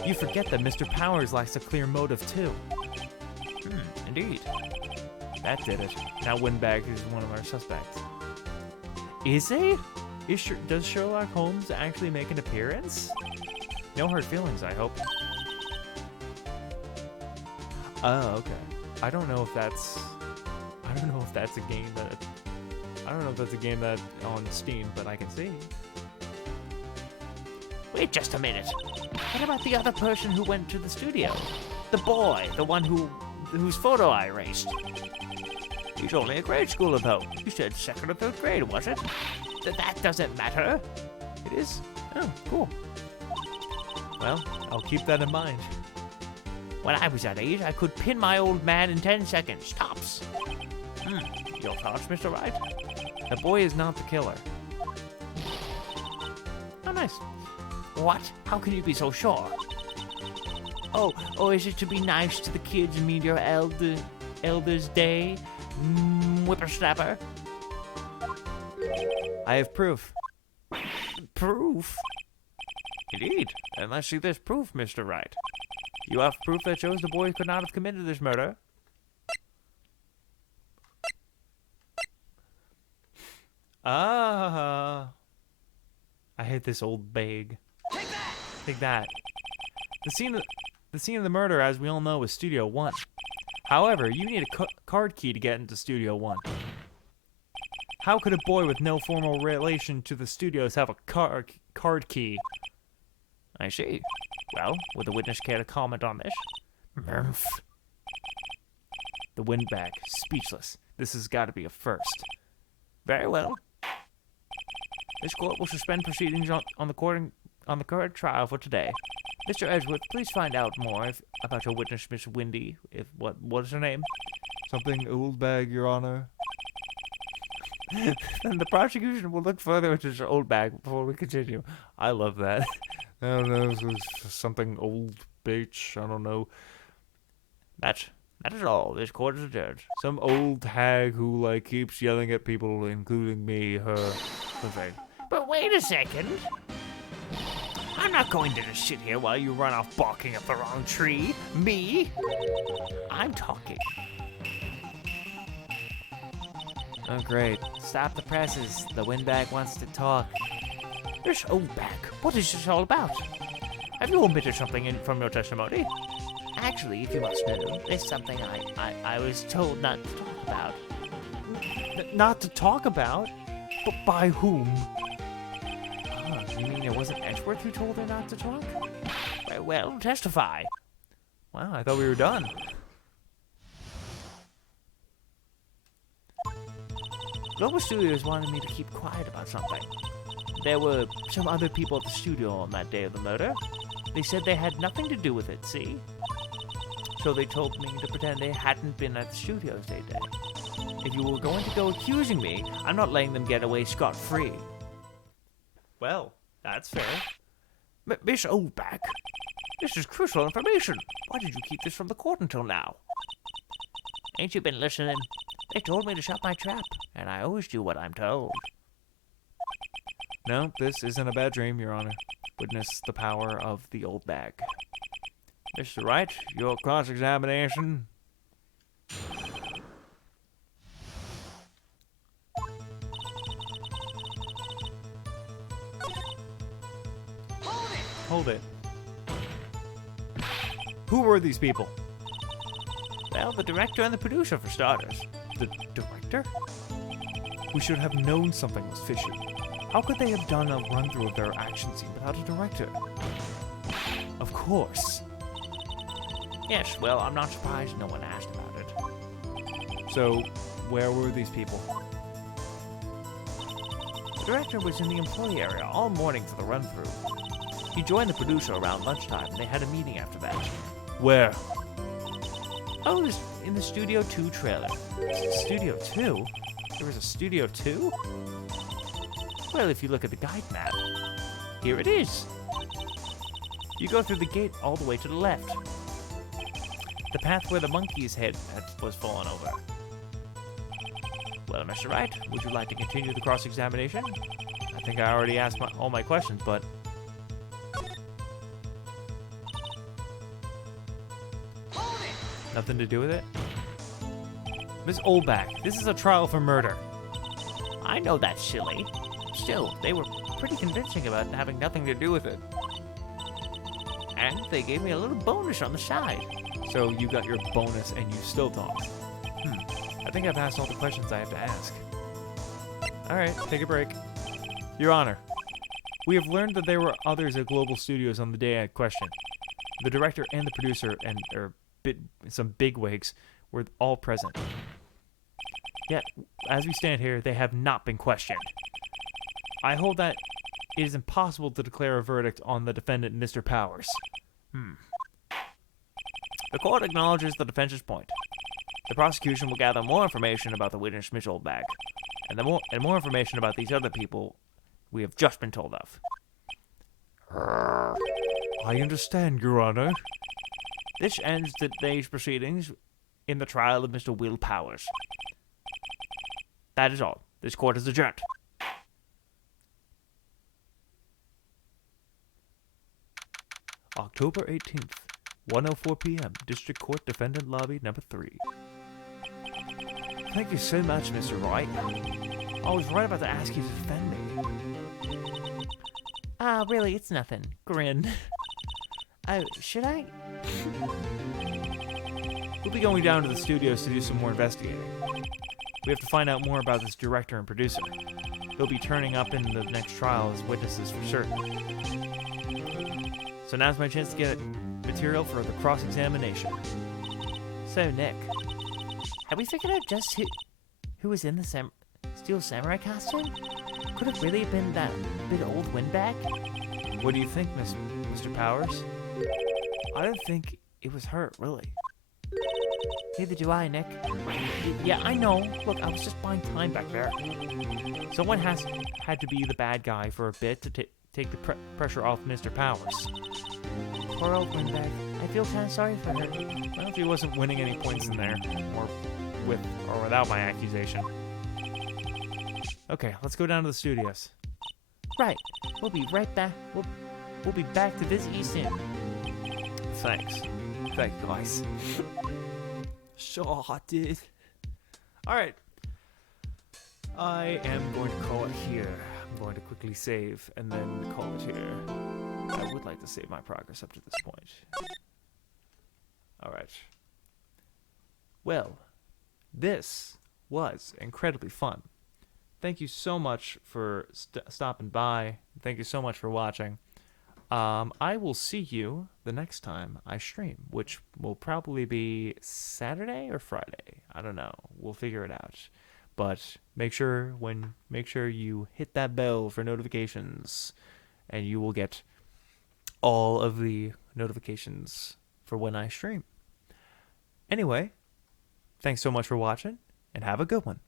You forget that Mr. Powers lacks a clear motive too. Indeed. That did it. Now Windbag is one of our suspects. Is he? Does Sherlock Holmes actually make an appearance? No hard feelings, I hope. Oh, okay. I don't know if that's a game that... I don't know if that's a game that on Steam, but I can see. Wait just a minute. What about the other person who went to the studio? The boy, the one whose photo I erased. He's only a grade schooler, though. You said 2nd or 3rd grade, was it? That doesn't matter. It is? Oh, cool. Well, I'll keep that in mind. When I was that age, I could pin my old man in 10 seconds, tops. Your thoughts, Mr. Wright? The boy is not the killer. Oh, nice. What? How can you be so sure? Oh, is it to be nice to the kids and mean your Elder's Day? Whippersnapper? I have proof. Proof? Indeed. And I see this proof, Mr. Wright. You have proof that shows the boy could not have committed this murder. I hate this old bag. Take that. The scene of the murder, as we all know, is Studio 1. However, you need a card key to get into Studio 1. How could a boy with no formal relation to the studios have a card key? I see. Well, would the witness care to comment on this? Murph. The windbag, speechless. This has got to be a first. Very well. This court will suspend proceedings on the current trial for today. Mr. Edgeworth, please find out more about your witness, Miss Windy. What is her name? Something old bag, Your Honor. Then the prosecution will look further into this old bag before we continue. I love that. I don't know, it was something old bitch, I don't know. That is all. This court is adjourned. Some old hag who, like, keeps yelling at people, including me, her thing. But wait a second. I'm not going to just sit here while you run off barking up the wrong tree. Me? I'm talking. Oh, great. Stop the presses. The windbag wants to talk. This old bag. What is this all about? Have you omitted something from your testimony? Actually, if you must know, there's something I was told not to talk about. Not to talk about? But by whom? You mean it wasn't Edgeworth who told her not to talk? Well, testify. Wow, I thought we were done. Global Studios wanted me to keep quiet about something. There were some other people at the studio on that day of the murder. They said they had nothing to do with it, see? So they told me to pretend they hadn't been at the studios that day. If you were going to go accusing me, I'm not letting them get away scot-free. Well, that's fair. Miss Oldback, this is crucial information. Why did you keep this from the court until now? Ain't you been listening? They told me to shut my trap, and I always do what I'm told. No, this isn't a bad dream, Your Honor. Witness the power of the old bag. Mr. Wright, your cross-examination. Hold it. Who were these people? Well, the director and the producer, for starters. The director? We should have known something was fishy. How could they have done a run-through of their action scene without a director? Of course. Yes, well, I'm not surprised no one asked about it. So, where were these people? The director was in the employee area all morning for the run-through. He joined the producer around lunchtime, and they had a meeting after that. Where? Oh, it was in the Studio 2 trailer. Studio 2? There was a Studio 2? Well, if you look at the guide map, here it is. You go through the gate all the way to the left. The path where the monkey's head was fallen over. Well, Mr. Wright, would you like to continue the cross-examination? I think I already asked all my questions, but... Nothing to do with it? Miss Oldback, this is a trial for murder. I know that's silly. Still, they were pretty convincing about having nothing to do with it. And they gave me a little bonus on the side. So you got your bonus and you still talk. I think I've asked all the questions I have to ask. Alright, take a break. Your Honor, We have learned that there were others at Global Studios on the day at question. The director and the producer and some bigwigs were all present. Yet, as we stand here, they have not been questioned. I hold that it is impossible to declare a verdict on the defendant, Mr. Powers. The court acknowledges the defense's point. The prosecution will gather more information about the witness Mitchell bag, and more information about these other people we have just been told of. I understand, Your Honor. This ends today's proceedings in the trial of Mr. Will Powers. That is all. This court is adjourned. October 18th, 1:04 p.m., District Court Defendant Lobby Number 3. Thank you so much, Mr. Wright. I was right about to ask you to defend me. Really, it's nothing. Grin. Oh, should I? We'll be going down to the studios to do some more investigating. We have to find out more about this director and producer. They'll be turning up in the next trial as witnesses for certain. So now's my chance to get material for the cross-examination. So, Nick, have we figured out just who was in the Steel Samurai costume? Could it really have been that big old windbag? What do you think, Mr. Powers? I don't think it was her, really. Neither do I, Nick. Yeah, I know. Look, I was just buying time back there. Someone had to be the bad guy for a bit to take the pressure off Mr. Powers. Poor old windbag. I feel kind of sorry for her. Well, if he wasn't winning any points in there, or with or without my accusation. Okay, let's go down to the studios. Right. We'll be right back. We'll be back to visit you soon. Thanks. Thank you, guys. Sure, dude. Alright. I am going to call it here. I'm going to quickly save and then call it here. I would like to save my progress up to this point. Alright. Well, this was incredibly fun. Thank you so much for stopping by. Thank you so much for watching. I will see you the next time I stream, which will probably be Saturday or Friday. I don't know. We'll figure it out. But make sure you hit that bell for notifications, and you will get all of the notifications for when I stream. Anyway, thanks so much for watching, and have a good one.